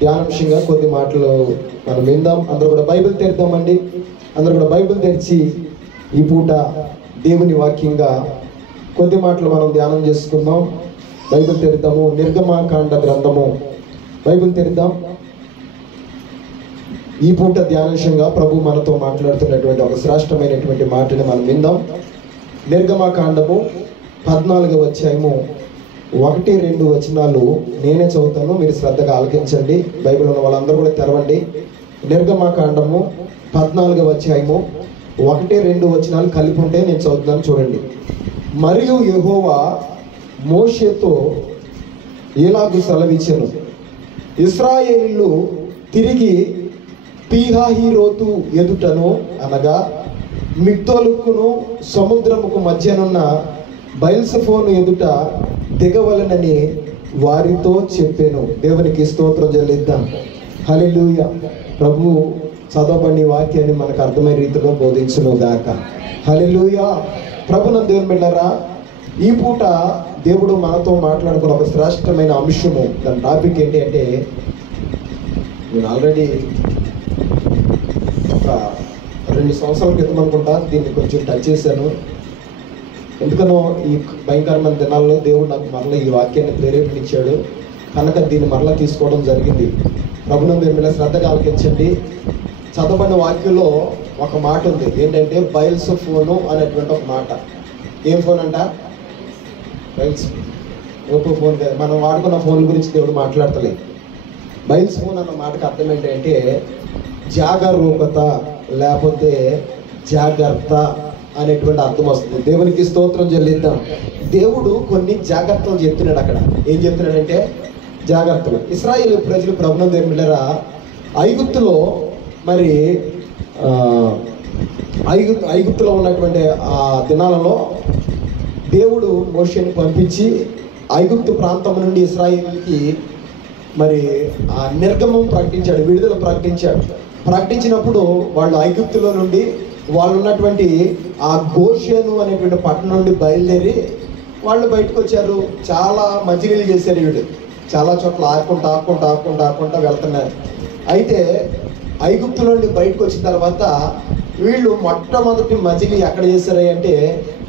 ధ్యానాంశంగా కొద్ది మాటలు మనం విందాం. అందరూ కూడా బైబిల్ తెరుద్దామండి. అందరూ కూడా బైబిల్ తెరిచి ఈ పూట దేవుని వాక్యంగా కొద్ది మాటలు మనం ధ్యానం చేసుకుందాం. బైబిల్ తెరుద్దాము. నిర్గమకాండ గ్రంథము బైబిల్ తెరుద్దాం. ఈ పూట ధ్యానాంశంగా ప్రభు మనతో మాట్లాడుతున్నటువంటి ఒక శ్రేష్టమైనటువంటి మాటని మనం విందాం. నిర్గమకాండము 14వ అధ్యాయము 1-2 వచనాలు నేనే చదువుతాను, మీరు శ్రద్ధగా ఆలకించండి. బైబిల్ ఉన్న వాళ్ళందరూ కూడా తెరవండి. నిర్గమకాండము 14వ అధ్యాయము 1-2 వచనాలు కలిపి ఉంటే నేను చదువుతున్నాను, చూడండి. మరియు యెహోవా మోషేతో ఇలాగు సెలవిచ్చెను, ఇశ్రాయేలీయులు తిరిగి పీహహీరోతు ఎదుటను అనగా మిగ్దోలుకును సముద్రముకు మధ్యనున్న బయల్సెఫోను ఎదుట దిగవలెనని వారితో చెప్పాను. దేవునికి స్తోత్రం చెల్లిద్దాం. హల్లెలూయా. ప్రభు చదవబడిన వాక్యాన్ని మనకు అర్థమయ్యే రీతిలో బోధించును గాక. హల్లెలూయా. ప్రభునందు దేవుని బిడ్డలారా, ఈ పూట దేవుడు మనతో మాట్లాడుకున్న ఒక శ్రేష్టమైన అంశము. దాని టాపిక్ ఏంటి అంటే, నేను ఆల్రెడీ ఒక 2 సంవత్సరాల క్రితం అనుకుంటా దీన్ని కొంచెం టచ్ చేశాను. ఎందుకనో ఈ భయంకరమైన దినాల్లో దేవుడు నాకు మరలా ఈ వాక్యాన్ని ప్రేరేపణించాడు కనుక దీన్ని మరలా తీసుకోవడం జరిగింది. ప్రభునందు మీరు మీద శ్రద్ధగా ఆలకించండి. చదవబడిన వాక్యంలో ఒక మాట ఉంది, ఏంటంటే బయల్స్ ఫోను అనేటువంటి ఒక మాట. ఏం ఫోన్ అంట? బయల్స్. ఓపో ఫోన్ కాదు, మనం వాడుకున్న ఫోన్ గురించి దేవుడు మాట్లాడతలేదు. బయల్స్ ఫోన్ అన్న మాటకు అర్థం ఏంటంటే జాగరూకత లేకపోతే జాగ్రత్త అనేటువంటి అర్థం వస్తుంది. దేవునికి స్తోత్రం చెల్లిద్దాం. దేవుడు కొన్ని జాగ్రత్తలు చెప్తున్నాడు. అక్కడ ఏం చెప్తున్నాడంటే జాగ్రత్తలు. ఇశ్రాయేలు ప్రజలు ప్రభునందు దేవుని బిడ్డలారా, ఐగుప్తులో మరి ఐగుప్తులో ఉన్నటువంటి ఆ దినాలలో దేవుడు మోషేని పంపించి ఐగుప్తు ప్రాంతం నుండి ఇశ్రాయేలుకి మరి ఆ నిర్గమం ప్రకటించాడు, విడుదల ప్రకటించినప్పుడు వాళ్ళు ఐగుప్తులో నుండి వాళ్ళు ఉన్నటువంటి ఆ గోషేను అనేటువంటి పట్టణం నుండి బయలుదేరి వాళ్ళు బయటకు వచ్చారు. చాలా మజిలీలు చేశారు. వీళ్ళు చాలా చోట్ల ఆకుంటా వెళ్తున్నారు. అయితే ఐగుప్తులో నుండి బయటకు వచ్చిన తర్వాత వీళ్ళు మొట్టమొదటి మజిలీ ఎక్కడ చేశారు అంటే,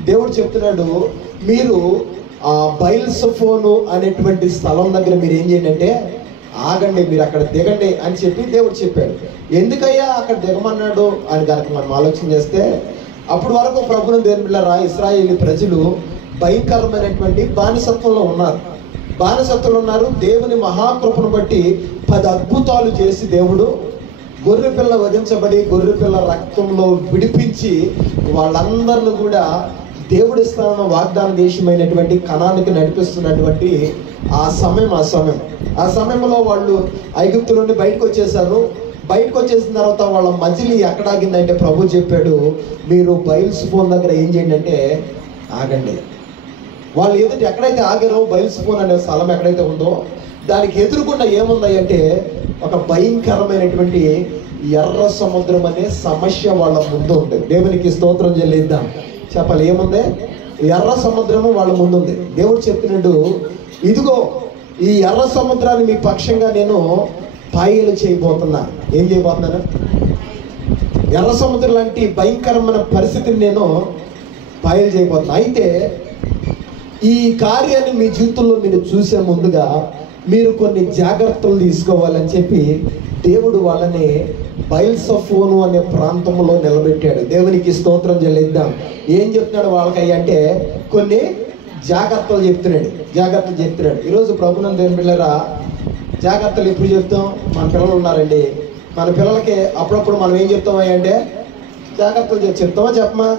దేవుడు చెప్తున్నాడు, మీరు ఆ బయల్సెఫోను అనేటువంటి స్థలం దగ్గర మీరు ఏం చేయండి అంటే ఆగండి, మీరు అక్కడ దిగండి అని చెప్పి దేవుడు చెప్పాడు. ఎందుకయ్యా అక్కడ దిగమన్నాడు అని కనుక మనం ఆలోచన చేస్తే, అప్పటి వరకు ప్రభువును దేవుని బిడ్డలారా, ఇశ్రాయేలీ ప్రజలు భయంకరమైనటువంటి బానిసత్వంలో ఉన్నారు. దేవుని మహాకృపను బట్టి 10 అద్భుతాలు చేసి దేవుడు గొర్రెపిల్ల వధించబడి గొర్రెపిల్ల రక్తంలో విడిపించి వాళ్ళందరిని కూడా దేవుడి స్థానం వాగ్దాన దేశమైనటువంటి కనానికి నడిపిస్తున్నటువంటి ఆ సమయంలో వాళ్ళు ఐగుప్తు నుండి బయటకు వచ్చేసారు. బయటకు వచ్చేసిన తర్వాత వాళ్ళ మజిలీ ఎక్కడ ఆగిందంటే ప్రభు చెప్పాడు, మీరు బయల్సెఫోన్ దగ్గర ఏం చేయండి అంటే ఆగండి. వాళ్ళు ఎదుటి ఎక్కడైతే ఆగారో బయల్సెఫోన్ అనే స్థలం ఎక్కడైతే ఉందో దానికి ఎదురుకుండా ఏముంది అంటే ఒక భయంకరమైనటువంటి ఎర్ర సముద్రం అనే సమస్య వాళ్ళ ముందు ఉంది. దేవునికి స్తోత్రం చెల్లిద్దాం. చెప్పాలి, ఏముంది? ఎర్ర సముద్రము వాళ్ళ ముందుంది. దేవుడు చెప్తున్నాడు, ఇదిగో ఈ ఎర్ర సముద్రాన్ని మీ పక్షంగా నేను పాయలు చేయబోతున్నా. ఏం చేయబోతున్నాను? ఎర్ర సముద్రం లాంటి భయంకరమైన పరిస్థితిని నేను పాయలు చేయబోతున్నా. అయితే ఈ కార్యాన్ని మీ జీవితంలో మీరు చూసే ముందుగా మీరు కొన్ని జాగ్రత్తలు తీసుకోవాలని చెప్పి దేవుడు వాళ్ళని బయల్సెఫోను అనే ప్రాంతంలో నిలబెట్టాడు. దేవునికి స్తోత్రం చెల్లిద్దాం. ఏం చెప్తున్నాడు వాళ్ళకి అంటే కొన్ని జాగ్రత్తలు చెప్తున్నాడు. ఈరోజు ప్రభునందు దేవుని బిడ్డలారా, జాగ్రత్తలు ఎప్పుడు చెప్తాం? మన పిల్లలు ఉన్నారండి, మన పిల్లలకి అప్పుడప్పుడు మనం ఏం చెప్తామా అంటే జాగ్రత్తలు చెప్తామా చెప్పమా?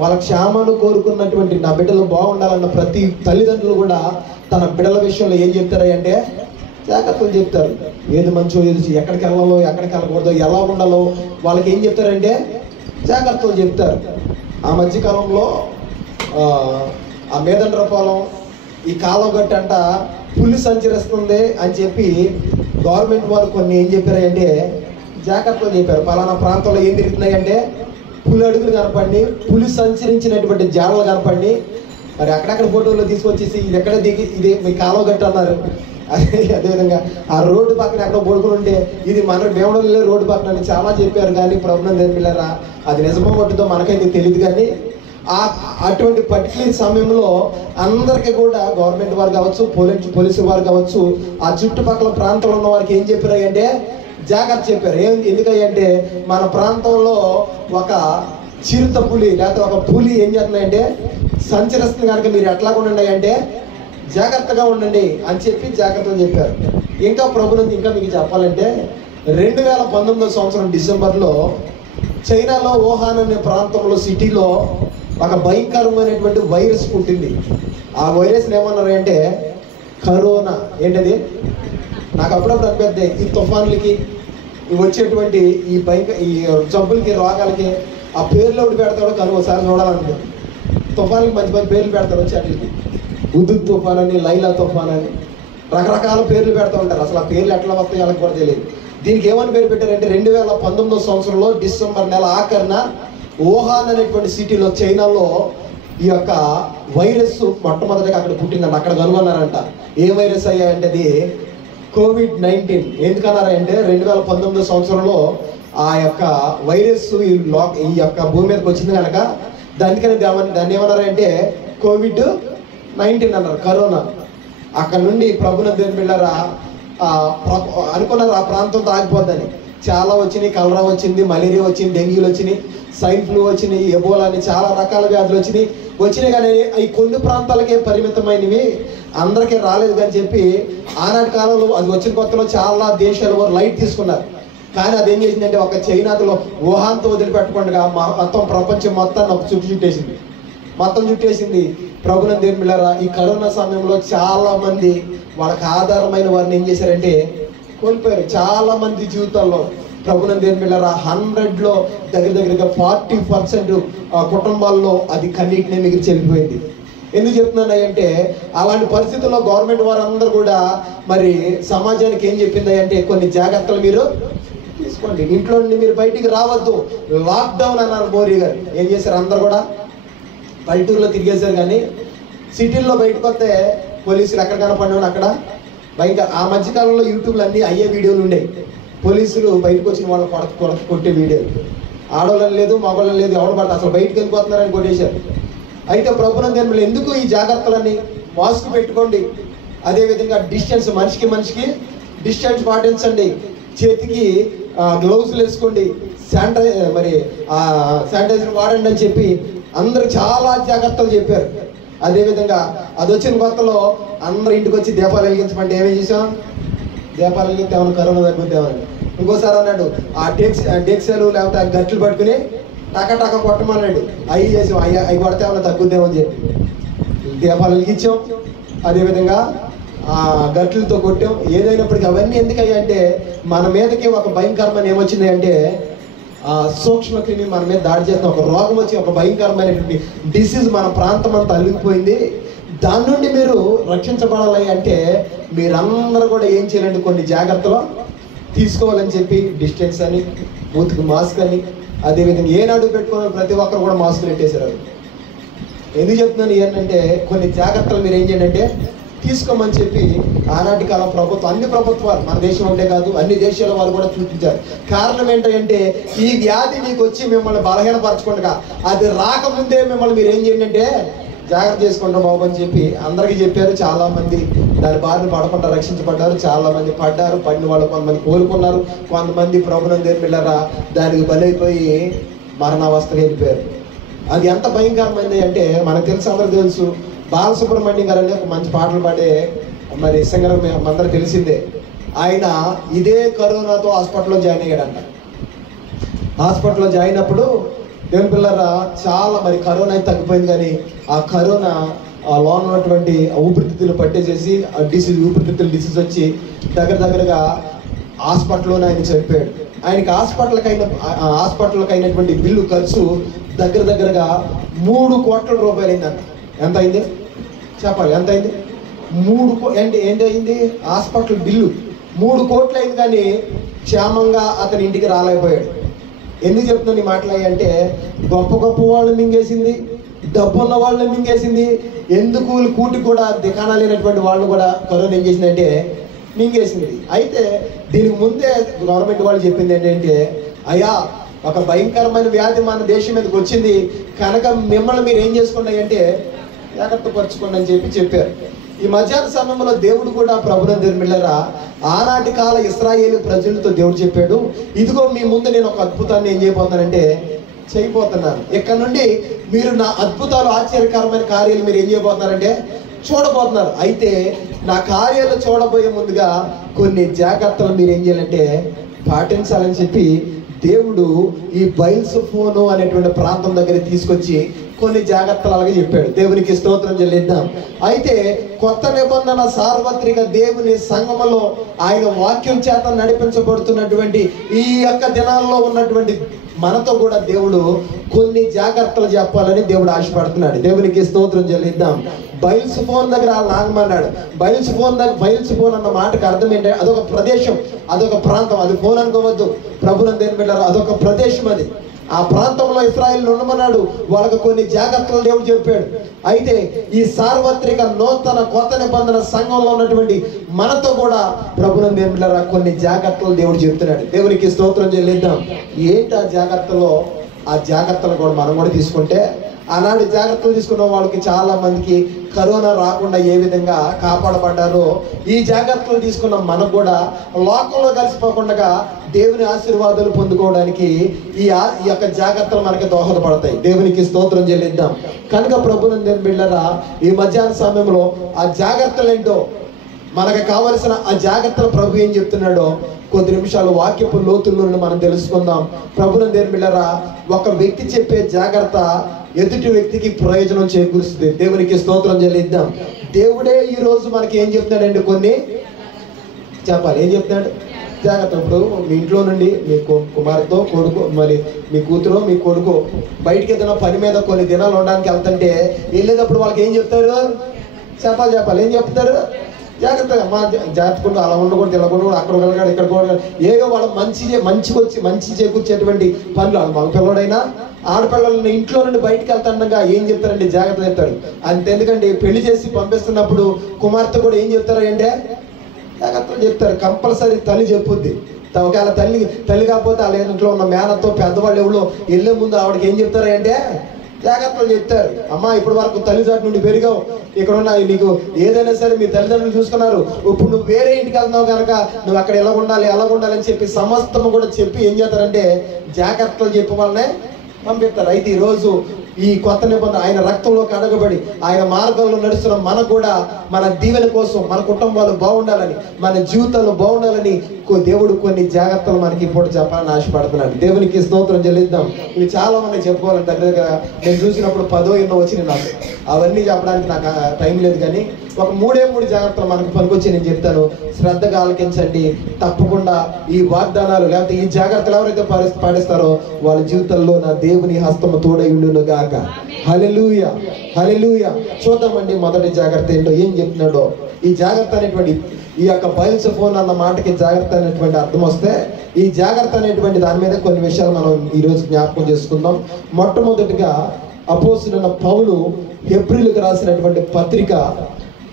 వాళ్ళ క్షేమాన్ని కోరుకున్నటువంటి నా బిడ్డలు బాగుండాలన్న ప్రతి తల్లిదండ్రులు కూడా తన బిడ్డల విషయంలో ఏం చెప్తారా అంటే జాగ్రత్తలు చెప్తారు. ఏది మంచో ఏది ఎక్కడికి వెళ్ళాలో ఎక్కడికి వెళ్ళకూడదో ఎలా ఉండాలో వాళ్ళకి ఏం చెప్తారంటే జాగ్రత్తలు చెప్తారు. ఆ మధ్యకాలంలో ఆ మేదండ్రపాలెం ఈ కాలం గట్ట అంట పులి సంచరిస్తుంది అని చెప్పి గవర్నమెంట్ వారు కొన్ని ఏం చెప్పారంటే జాగ్రత్తలు చెప్పారు. పలానా ప్రాంతంలో ఏం తిరుగుతున్నాయంటే పులి అడుగులు కనపడి, పులి సంచరించినటువంటి జాడలు కనపడి, మరి అక్కడక్కడ ఫోటోలు తీసుకొచ్చేసి ఇది ఎక్కడ దిగి ఇది మీ కాలువ గట్టు అన్నారు. అదేవిధంగా ఆ రోడ్డు పక్కన ఎక్కడో పడుకుని ఉంటే ఇది మన భీమడోళ్ళే రోడ్డు పక్కన అని చాలా చెప్పారు, కానీ ప్రభుత్వం పిల్లరా అది నిజమో కొట్టుతో మనకైతే తెలియదు. కానీ అటువంటి పర్టికులర్ సమయంలో అందరికీ కూడా గవర్నమెంట్ వారు కావచ్చు, పోలీసు వారు కావచ్చు, ఆ చుట్టుపక్కల ప్రాంతంలో ఉన్న వారికి ఏం చెప్పారు అంటే జాగ్రత్త చెప్పారు. ఎందుకంటే మన ప్రాంతంలో ఒక చిరుత పులి లేకపోతే ఒక పులి ఏం చేస్తున్నాయంటే సంచరిస్తుంది, కనుక మీరు ఎట్లా ఉండండి అంటే జాగ్రత్తగా ఉండండి అని చెప్పి జాగ్రత్తగా చెప్పారు. ఇంకా ప్రభుత్వం ఇంకా మీకు చెప్పాలంటే 2019 సంవత్సరం డిసెంబర్లో చైనాలో వుహాన్ అనే ప్రాంతంలో సిటీలో ఒక భయంకరమైనటువంటి వైరస్ పుట్టింది. ఆ వైరస్ని ఏమన్నారు అంటే కరోనా. ఏంటది? నాకు అప్పుడప్పుడు అనిపిద్ది ఈ తుఫాన్లకి వచ్చేటువంటి ఈ జబ్బులకి రోగాలకి ఆ పేర్లు ఒకటి పెడతాడో కానీ ఒకసారి చూడాలనుకుంది. తుఫాన్లకి మంచి మంచి పేర్లు పెడతారు వచ్చి వాటికి, ఉదుద్ తుఫాన్ అని, లైలా తుఫాన్ అని రకరకాల పేర్లు పెడతా ఉంటారు. అసలు ఆ పేర్లు ఎట్లా వస్తాయి వాళ్ళకి కూడా తెలియదు. దీనికి ఏమని పేరు పెట్టారంటే 2019 సంవత్సరంలో డిసెంబర్ నెల ఆఖరిన వుహాన్ అనేటువంటి సిటీలో చైనాలో ఈ యొక్క వైరస్ మొట్టమొదటిగా అక్కడ పుట్టిందంట. అక్కడ కనుగొన్నారంట. ఏ వైరస్ అయ్యాయంటే అది COVID-19. ఎందుకన్నారంటే 2019 సంవత్సరంలో ఆ యొక్క వైరస్ ఈ యొక్క భూమి మీదకి వచ్చింది కనుక దాన్ని ఏమన్నారంటే COVID-19 అన్నారు, కరోనా. అక్కడ నుండి ప్రభుత్వం పిల్లరా అనుకున్నారు ఆ ప్రాంతంతో ఆగిపోద్దని. చాలా వచ్చినాయి, కలరా వచ్చింది, మలేరియా వచ్చింది, డెంగ్యూలు వచ్చినాయి, స్వైన్ ఫ్లూ వచ్చినాయి, ఎబోలా అని చాలా రకాల వ్యాధులు వచ్చినాయి కానీ అవి కొన్ని ప్రాంతాలకే పరిమితమైనవి, అందరికీ రాలేదు అని చెప్పి ఆనాటి కాలంలో అది వచ్చిన కొత్తలో చాలా దేశాలు వారు లైట్ తీసుకున్నారు. కానీ అదేం చేసిందంటే ఒక చైనాలో వుహాన్తో వదిలిపెట్టకుండా మొత్తం ప్రపంచం మొత్తాన్ని చుట్టేసింది. ప్రభుత్వం దేవుని బిడ్డలారా ఈ కరోనా సమయంలో చాలా మంది వాళ్ళకి ఆధారమైన వారిని ఏం చేశారంటే కోల్పోయారు. చాలా మంది జీవితాల్లో ప్రభుత్వం దేవుని బిడ్డలారా 100లో దగ్గరగా 40% కుటుంబాల్లో అది కన్నీటినే మిగిలి చెల్లిపోయింది. ఎందుకు చెప్తున్నాను అంటే అలాంటి పరిస్థితుల్లో గవర్నమెంట్ వారందరూ కూడా మరి సమాజానికి ఏం చెప్పింది అంటే కొన్ని జాగ్రత్తలు మీరు తీసుకోండి, ఇంట్లో నుండి మీరు బయటికి రావద్దు, లాక్డౌన్ అన్నారు మోడీ గారు. ఏం చేశారు? అందరు కూడా పల్లెటూరులో తిరిగేశారు, కానీ సిటీల్లో బయటకు వస్తే పోలీసులు ఎక్కడ కనపడినా అక్కడ భయంకర. ఆ మధ్యకాలంలో యూట్యూబ్లో అన్నీ అయ్యే వీడియోలు ఉండేవి. పోలీసులు బయటకు వచ్చిన వాళ్ళు కొట్టే వీడియోలు. ఆడవాళ్ళని లేదు, మగవాళ్ళని లేదు, ఎవరు పడతారు అసలు బయటకు వెళ్ళిపోతున్నారని కొట్టేశారు. అయితే ప్రభుత్వం దేని ఎందుకు ఈ జాగ్రత్తలన్నీ మాస్క్ పెట్టుకోండి, అదేవిధంగా డిస్టెన్స్ మనిషికి డిస్టెన్స్ పాటించండి, చేతికి గ్లౌజులు వేసుకోండి, శానిటైజర్ వాడండి అని చెప్పి అందరూ చాలా జాగ్రత్తలు చెప్పారు. అదేవిధంగా అది వచ్చిన కొత్తలో అందరూ ఇంటికి వచ్చి దీపాలు వెలిగించమంటే ఏమేం చేసాం? దీపాలు వెలిగితే ఏమైనా కరోనా తగ్గుద్దామని. ఇంకోసారి అన్నాడు ఆ డెక్సాలు లేకపోతే ఆ గట్లు పట్టుకుని టక కొట్టమన్నాడు. అవి చేసాం, అవి కొడితే ఏమైనా తగ్గుద్దామని చెప్పి దీపాలు వెలిగించాం, అదేవిధంగా గట్లతో కొట్టాం. ఏదైనప్పటికీ అవన్నీ ఎందుకయ్యా అంటే మన మీదకి ఒక భయంకరమైన ఏమొచ్చింది అంటే సూక్ష్మక్రిమి మన మీద దాడి చేసిన ఒక రోగం వచ్చి ఒక భయంకరమైనటువంటి డిసీజ్ మన ప్రాంతం అంతా అలిగిపోయింది. దాని నుండి మీరు రక్షించబడాలి అంటే మీరందరూ కూడా ఏం చేయాలంటే కొన్ని జాగ్రత్తలు తీసుకోవాలని చెప్పి డిస్టెన్స్ అని, మూతికి మాస్క్ అని, అదేవిధంగా ఏనాడు పెట్టుకోవాలి ప్రతి ఒక్కరు కూడా మాస్క్ పెట్టేశారు. ఎందుకు చెప్తున్నాను ఏంటంటే కొన్ని జాగ్రత్తలు మీరు ఏం చేయండి అంటే తీసుకోమని చెప్పి ఆనాటి కాలం ప్రభుత్వం, అన్ని ప్రభుత్వాలు మన దేశం ఉంటే కాదు అన్ని దేశాల వారు కూడా సూచించారు. కారణం ఏంటంటే ఈ వ్యాధి మీకు వచ్చి మిమ్మల్ని బలహీనపరచకుండా అది రాకముందే మిమ్మల్ని మీరు ఏం చేయండి అంటే జాగ్రత్త చేసుకుంటాం బాబు అని చెప్పి అందరికీ చెప్పారు. చాలా మంది దాని బారిన పడకుండా రక్షించబడ్డారు, చాలా మంది పడిన వాళ్ళు కొంతమంది కోలుకున్నారు, కొంతమంది ప్రభుత్వం దగ్గర దానికి బలైపోయి మరణావస్థకు వెళ్ళిపోయారు. అది ఎంత భయంకరమైంది అంటే మనకు తెలుసు, అందరూ తెలుసు, బాలసుబ్రహ్మణ్యం గారు అనే ఒక మంచి పాటలు పాడే మరి సింగర్ అందరూ తెలిసిందే. ఆయన ఇదే కరోనాతో హాస్పిటల్లో జాయిన్ అయ్యాడంట. హాస్పిటల్లో జాయిన్ అయినప్పుడు దేవుని పిల్లరా చాలా మరి కరోనా అయితే తగ్గిపోయింది, కానీ ఆ కరోనా లోన్ ఉన్నటువంటి ఊపిరితిత్తులు పట్టేసేసి ఊపిరితిత్తులు డిసీజ్ వచ్చి దగ్గరగా హాస్పిటల్లోనే ఆయన చనిపోయాడు. ఆయనకి హాస్పిటల్కి అయినటువంటి బిల్లు ఖర్చు దగ్గరగా 3 కోట్ల రూపాయలు అయిందంట. ఎంత అయింది చెప్పాలి? ఎంత అయింది? 3 ఏంటి అయింది? హాస్పిటల్ బిల్లు 3 కోట్లు అయింది, కానీ క్షేమంగా అతని ఇంటికి రాలేకపోయాడు. ఎందుకు చెప్తున్నాను ఈ మాటలు అంటే గొప్ప వాళ్ళు మింగేసింది, డబ్బు ఉన్న వాళ్ళని మింగేసింది, ఎందుకు కూటి కూడా దికానా లేనటువంటి వాళ్ళు కూడా కరోనా ఏం చేసిందంటే మింగేసింది. అయితే దీనికి ముందే గవర్నమెంట్ వాళ్ళు చెప్పింది ఏంటంటే, అయ్యా ఒక భయంకరమైన వ్యాధి మన దేశం మీదకి వచ్చింది కనుక మిమ్మల్ని మీరు ఏం చేసుకోండి అంటే జాగ్రత్త పరచుకోండి అని చెప్పారు. ఈ మధ్యాహ్న సమయంలో దేవుడు కూడా ప్రభునందరి మిల్లరా ఆనాటి కాల ఇశ్రాయేలు ప్రజలతో దేవుడు చెప్పాడు, ఇదిగో మీ ముందు నేను ఒక అద్భుతాన్ని ఏం చేయబోతానంటే చేయబోతున్నాను. ఇక్కడ నుండి మీరు నా అద్భుతాలు ఆశ్చర్యకరమైన కార్యాలు మీరు ఏం చేయబోతున్నారంటే చూడబోతున్నారు. అయితే నా కార్యాలు చూడబోయే ముందుగా కొన్ని జాగ్రత్తలు మీరు ఏం చేయాలంటే పాటించాలని చెప్పి దేవుడు ఈ బయల్సెఫోను అనేటువంటి ప్రాంతం దగ్గర తీసుకొచ్చి కొన్ని జాగ్రత్తలు అలాగే చెప్పాడు. దేవునికి స్తోత్రం చెల్లిద్దాం. అయితే కొత్త నిబంధన సార్వత్రిక దేవుని సంఘములో ఆయన వాక్యం చేత నడిపించబడుతున్నటువంటి ఈ యొక్క దినాల్లో ఉన్నటువంటి మనతో కూడా దేవుడు కొన్ని జాగ్రత్తలు చెప్పాలని దేవుడు ఆశపడుతున్నాడు. దేవునికి స్తోత్రం చెల్లిద్దాం. బయల్సెఫోన్ దగ్గర లాగమన్నాడు. బయల్సెఫోన్ అన్న మాటకు అర్థం ఏంటంటే అదొక ప్రదేశం, అదొక ప్రాంతం. అది ఫోన్ అనుకోవద్దు, ప్రభునందు బిడ్డలారా, అదొక ప్రదేశం. అది ఆ ప్రాంతంలో ఇశ్రాయేలు ఉండమన్నాడు. వాళ్ళకు కొన్ని జాగ్రత్తలు దేవుడు చెప్పాడు. అయితే ఈ సార్వత్రిక నూతన కొత్త నిబంధన సంఘంలో ఉన్నటువంటి మనతో కూడా ప్రభునందు బిడ్డలారా కొన్ని జాగ్రత్తలు దేవుడు చెప్తున్నాడు. దేవునికి స్తోత్రం చెల్లిద్దాం. ఏంటి ఆ జాగ్రత్తలో? ఆ జాగ్రత్తలు కూడా మనం కూడా తీసుకుంటే ఆనాడు జాగ్రత్తలు తీసుకున్న వాళ్ళకి చాలా మందికి కరోనా రాకుండా ఏ విధంగా కాపాడబడ్డారో ఈ జాగ్రత్తలు తీసుకున్న మనకు కూడా లోకంలో కలిసిపోకుండా దేవుని ఆశీర్వాదాలు పొందుకోవడానికి ఈ యొక్క జాగ్రత్తలు మనకి దోహదపడతాయి. దేవునికి స్తోత్రం చెల్లిద్దాం. కనుక ప్రభునందు బిడ్డలారా ఈ మధ్యాహ్న సమయంలో ఆ జాగ్రత్తలు ఏంటో మనకు కావలసిన ఆ జాగ్రత్తలు ప్రభు ఏం చెప్తున్నాడో కొద్ది నిమిషాలు వాక్యపు లోతుల్లో నుండి మనం తెలుసుకుందాం. ప్రభునందు బిడ్డలారా ఒక వ్యక్తి చెప్పే జాగ్రత్త ఎదుటి వ్యక్తికి ప్రయోజనం చేకూరుస్తుంది. దేవునికి స్తోత్రం చెల్లిద్దాం. దేవుడే ఈ రోజు మనకి ఏం చెప్తున్నాడండి? కొన్ని చెప్పాలి. ఏం చెప్తున్నాడు? జాగ్రత్త. ఇప్పుడు మీ ఇంట్లో నుండి మీ కుమార్తెతో కొడుకు మరి మీ కూతురు మీ కొడుకు బయటికి ఏదైనా పని మీద కొన్ని దినాలు ఉండడానికి వెళ్తుంటే వెళ్ళేటప్పుడు వాళ్ళకి ఏం చెప్తారు? చెప్పాలి. ఏం చెప్తారు? జాగ్రత్తగా మా జాగ్రత్తకుండా అలా ఉండకూడదు, ఇలా ఉండకూడదు, అక్కడ వెళ్ళగాడు ఇక్కడ కూడా ఏదో వాళ్ళ మంచి చేకూర్చేటువంటి పనులు. మగ పిల్లడైనా ఆడపిల్లలని ఇంట్లో నుండి బయటకు వెళ్తుండగా ఏం చెప్తారండి? జాగ్రత్త చెప్తాడు. అంతెందుకండి పెళ్లి చేసి పంపిస్తున్నప్పుడు కుమార్తె కూడా ఏం చెప్తారు అంటే జాగ్రత్తలు చెప్తారు. కంపల్సరీ తల్లి చెప్పుద్ది. ఒకవేళ తల్లి కాకపోతే వాళ్ళ ఇంట్లో ఉన్న మేనతో పెద్దవాళ్ళు ఎవరో వెళ్ళే ముందు ఆవిడకి ఏం చెప్తారు అంటే జాగ్రత్తలు చెప్తారు. అమ్మా ఇప్పటి వరకు తల్లిదండ్రుల నుండి పెరిగావు, ఇక్కడ ఉన్న నీకు ఏదైనా సరే మీ తల్లిదండ్రులు చూసుకున్నారు, ఇప్పుడు నువ్వు వేరే ఇంటికి వెళ్తున్నావు కనుక నువ్వు అక్కడ ఎలా ఉండాలి అని చెప్పి సమస్తము కూడా చెప్పి ఏం చేస్తారంటే జాగ్రత్తలు చెప్పి వాళ్ళనే పంపిస్తారు. అయితే ఈరోజు ఈ కొత్త నిబంధన ఆయన రక్తంలో కడగబడి ఆయన మార్గంలో నడుస్తున్న మనకు కూడా మన దీవెన కోసం మన కుటుంబాలు బాగుండాలని మన జీవితాలు బాగుండాలని దేవుడు కొన్ని జాగ్రత్తలు మనకి ఇప్పుడు చెప్పాలని ఆశపడుతున్నాడు. దేవునికి స్తోత్రం చెల్లిద్దాం. ఇవి చాలా మంది చెప్పుకోవాలని దగ్గర నేను చూసినప్పుడు 10 ఎన్నో వచ్చినాయి నాకు. అవన్నీ చెప్పడానికి నాకు టైం లేదు, కానీ ఒక 3 జాగ్రత్తలు మనకు పనికొచ్చి నేను చెప్తాను. శ్రద్ధగా ఆలకించండి. తప్పకుండా ఈ వాగ్దానాలు లేకపోతే ఈ జాగ్రత్తలు ఎవరైతే పాటిస్తారో వాళ్ళ జీవితంలో నా దేవుని హస్తము తోడయుండును గాక. హల్లెలూయా, హల్లెలూయా. చూద్దామండి మొదటి జాగ్రత్త ఏంటో, ఏం చెప్తున్నాడో. ఈ జాగ్రత్త అనేటువంటి ఈ యొక్క బయల్సెఫోన్ అన్న మాటకి జాగ్రత్త అనేటువంటి అర్థం వస్తే ఈ జాగ్రత్త అనేటువంటి దాని మీద కొన్ని విషయాలు మనం ఈరోజు జ్ఞాపకం చేసుకుందాం. మొట్టమొదటిగా అపోస్తలుడైన పౌలు హెబ్రీయులకు రాసినటువంటి పత్రిక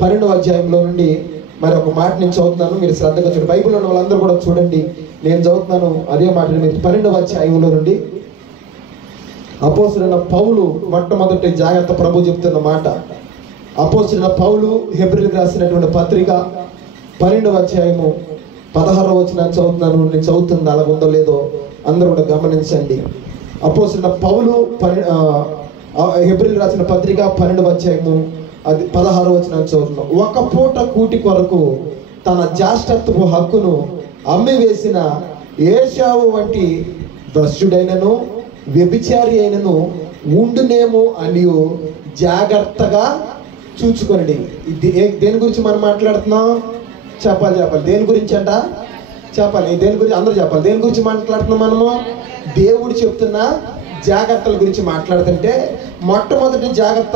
12వ అధ్యాయంలో నుండి మరి ఒక మాట నేను చదువుతున్నాను. మీరు శ్రద్ధగా చూడండి. బైబిల్లో ఉన్న వాళ్ళందరూ కూడా చూడండి. నేను చదువుతున్నాను అదే మాట. మీరు 12వ అధ్యాయంలో నుండి అపోస్తలుడైన పౌలు మొట్టమొదటి జాగ్రత్త ప్రభు చెప్తున్న మాట. అపోస్తలుడైన పౌలు హెబ్రీయులకు రాసినటువంటి పత్రిక 12వ అధ్యాయము 16వ వచనం చదువుతున్నాను. నేను చదువుతుంది అలా ఉందో లేదో అందరూ కూడా గమనించండి. అపోస్తలుడైన పౌలు హెబ్రీయులకు రాసిన పత్రిక 12వ అధ్యాయము 16వ వచనం చదువుతున్నాం. ఒక పూట కూటి కొరకు తన జ్యేష్ఠత్వపు హక్కును అమ్మివేసిన ఏశావు వంటి భ్రష్టుడైనను వ్యభిచారి అయినను ఉండునేమో అని జాగ్రత్తగా చూచుకోండి. దేని గురించి మనం మాట్లాడుతున్నాం? చెప్పాలి. దేని గురించి అంట? చెప్పాలి. దేని గురించి? అందరూ చెప్పాలి. దేని గురించి మాట్లాడుతున్నాం మనము? దేవుడు చెప్తున్న జాగ్రత్తల గురించి మాట్లాడుతుంటే మొట్టమొదటి జాగ్రత్త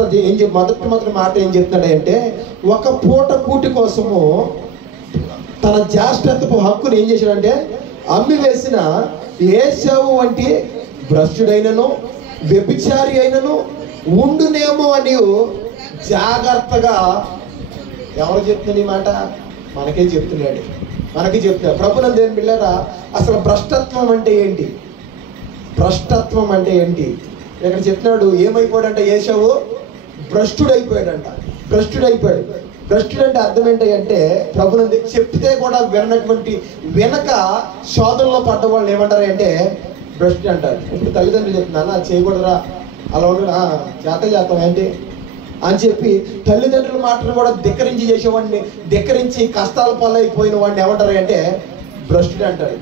మొదటి మాట ఏం చెప్తున్నాడంటే ఒక పూట కూటి కోసము తన జ్యేష్ఠత్వపు హక్కును ఏం చేశాడంటే అమ్మివేసిన ఏశావు వంటి భ్రష్టుడైనను వ్యభిచారి అయినను ఉండునేమో అని జాగ్రత్తగా ఎవరు చెప్తుంది ఈ మాట? మనకే చెప్తున్నాడు. ప్రభునందు దేవుని బిడ్డలారా, అసలు భ్రష్టత్వం అంటే ఏంటి? భ్రష్టత్వం అంటే ఏంటి? ఇక్కడ చెప్తున్నాడు, ఏమైపోయాడంట ఏశావు? భ్రష్టుడైపోయాడంట. భ్రష్టుడు అంటే అర్థం ఏంటంటే, ప్రభునందు చెప్తే కూడా వినటువంటి, వెనక శోధనలో పడ్డ వాళ్ళు ఏమంటారు అంటే భ్రష్టుడు అంటారు. ఇప్పుడు తల్లిదండ్రులు చెప్తున్నా చేయకూడదురా, అలా ఉండరా, చేతం ఏంటి అని చెప్పి తల్లిదండ్రుల మాటను కూడా ధిక్కరించి కష్టాల పాలైపోయిన వాడిని ఏమంటారు అంటే భ్రష్టుడు అంటారు.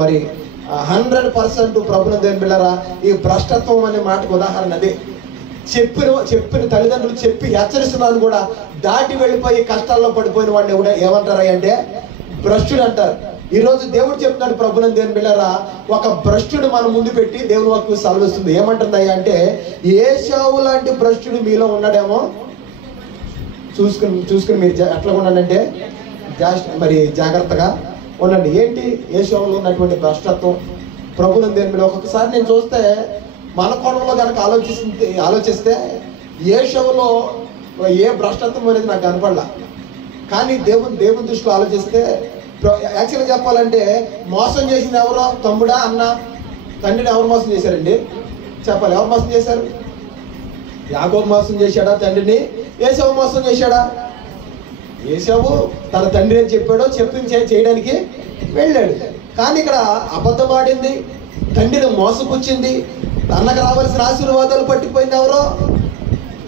మరి 100% ప్రభునందు దేవుని బిడ్డలారా, ఈ భ్రష్టత్వం అనే మాటకు ఉదాహరణ అదే. చెప్పిన తల్లిదండ్రులు చెప్పి హెచ్చరిస్తున్నాను కూడా దాటి వెళ్ళిపోయి కష్టాల్లో పడిపోయిన వాడిని కూడా ఏమంటారు అంటే భ్రష్టుడు అంటారు. ఈరోజు దేవుడు చెప్తున్నాడు, ప్రభునందు దేవుని బిడ్డలారా, ఒక భ్రష్టుడు మన ముందు పెట్టి దేవుని వాక్కు సెలవిస్తుంది. ఏమంటుందయ్యా అంటే, ఏశావు లాంటి భ్రష్టుడు మీలో ఉన్నాడేమో చూసుకుని మీరు ఎట్లా ఉన్నాడంటే మరి జాగ్రత్తగా ఉండండి. ఏంటి ఏశావులో ఉన్నటువంటి భ్రష్టత్వం? ప్రభునందు దేవుని బిడ్డ, ఒక్కొక్కసారి నేను చూస్తే మన కోణంలో కనుక ఆలోచిస్తే ఏశావులో ఏ భ్రష్టత్వం అనేది నాకు కనపడలా. కానీ దేవుని దృష్టిలో ఆలోచిస్తే యాక్చువల్గా చెప్పాలంటే మోసం చేసింది ఎవరో? తమ్ముడా, అన్న, తండ్రిని ఎవరు మోసం చేశారండి? చెప్పాలి. ఎవరు మోసం చేశారు? యాకోబు మోసం చేశాడా తండ్రిని? ఏశావు మోసం చేశాడా? ఏశావు తన తండ్రి అని చెప్పాడో చేయడానికి వెళ్ళాడు. కానీ ఇక్కడ అబద్ధం ఆడింది, తండ్రిని మోసపుచ్చింది, అన్నకు రావాల్సిన ఆశీర్వాదాలు పట్టుకుపోయింది ఎవరో?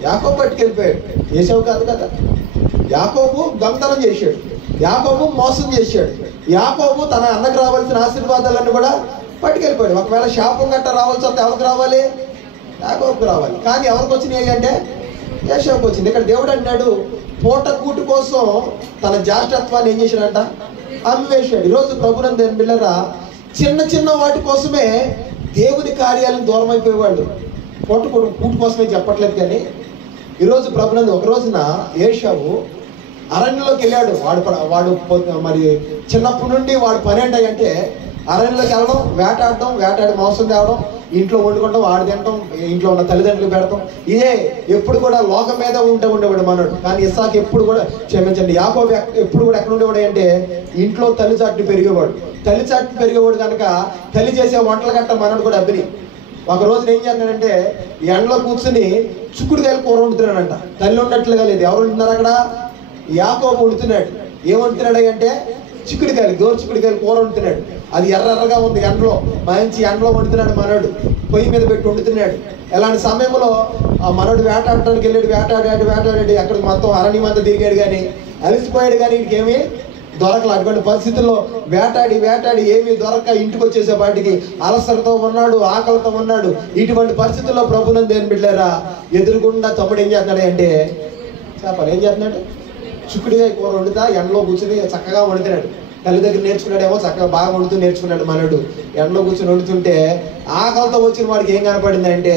యాకోబు పట్టుకెళ్ళిపోయాడు, ఏశావు కాదు కదా. యాకోబు దొంగతనం చేశాడు, యాకోబు మోసం చేశాడు, యాకోబు తన అన్నకు రావాల్సిన ఆశీర్వాదాలన్నీ కూడా పట్టుకెళ్ళిపోయాడు. ఒకవేళ శాపం గట్ట రావాల్సి వస్తే ఎవరికి రావాలి? యాకోబుకు రావాలి. కానీ ఎవరికి వచ్చినాయి అంటే ఏశావుకు వచ్చింది. ఇక్కడ దేవుడు అన్నాడు, పూట కూటు కోసం తన జ్యేష్ఠత్వాన్ని ఏం చేశాడంట? అమ్మివేశాడు. ఈరోజు ప్రభునందు దేవుని బిడ్డలారా, చిన్న వాటి కోసమే దేవుని కార్యాలను దూరం అయిపోయేవాళ్ళు. కూటు కోసమే చెప్పట్లేదు. కానీ ఈరోజు ప్రభునందు, ఒక రోజున ఏశావు అరణ్యంలోకి వెళ్ళాడు. వాడు మరి చిన్నప్పటి నుండి వాడు పని ఏంటంటే అరణ్యంలోకి వెళ్ళడం, వేటాడి మాంసం తేవడం, ఇంట్లో వండుకోవడం, వాడు తినడం, ఇంట్లో ఉన్న తల్లిదండ్రులు పెడతాం. ఇదే ఎప్పుడు కూడా లోకం మీద ఉండేవాడు మనోడు. కానీ ఇస్సాకు ఎప్పుడు కూడా, యాకోబు ఎప్పుడు కూడా ఎక్కడ ఉండేవాడు అంటే ఇంట్లో తల్లి చాటుని పెరిగేవాడు కనుక తల్లి చేసే వంటల గట్ట మనోడు కూడా అబ్బిని. ఒక రోజున ఏం చేస్తున్నాడంటే ఎండలో కూర్చుని చిక్కుడుకాయలు కూర వండుతున్నాడంట. తల్లి ఉన్నట్లుగా లేదు. ఎవరు వండుతున్నారు అక్కడ? యాకోబు వండుతున్నాడు. ఏం వండుతున్నాడు అంటే గోరు చిక్కుడుకాయలు కూర వండుతున్నాడు. అది ఎర్రగా ఉంది, మంచి ఎండలో వండుతున్నాడు మనోడు. పొయ్యి మీద పెట్టి వండుతున్నాడు. ఇలాంటి సమయంలో ఆ మనోడు వేటాడటానికి వెళ్ళాడు. వేటాడాడు అక్కడికి మొత్తం అరణ్యం అంతా తిరిగాడు. కానీ అలసిపోయాడు. కానీ ఇంకేమీ దొరకలు. అటువంటి పరిస్థితుల్లో వేటాడి ఏమీ దొరక ఇంటికి వచ్చేసేపాటికి అలసటతో ఉన్నాడు, ఆకలితో ఉన్నాడు. ఇటువంటి పరిస్థితుల్లో ప్రభునందు దేవుని బిడ్డలారా, ఎదురుగుండా తమ్ముడు ఏం చేస్తున్నాడు అంటే చెప్పాలి. ఏం చేస్తున్నాడు? చిక్కుడుకాయ కూర వండుతా ఎండలో కూర్చుని చక్కగా వండుతున్నాడు. తల్లి దగ్గర నేర్చుకున్నాడేమో, చక్కగా బాగా వండుతూ నేర్చుకున్నాడు మనడు. ఎండలో కూర్చొని వండుతుంటే ఆకలితో వచ్చిన వాడికి ఏం కనపడింది అంటే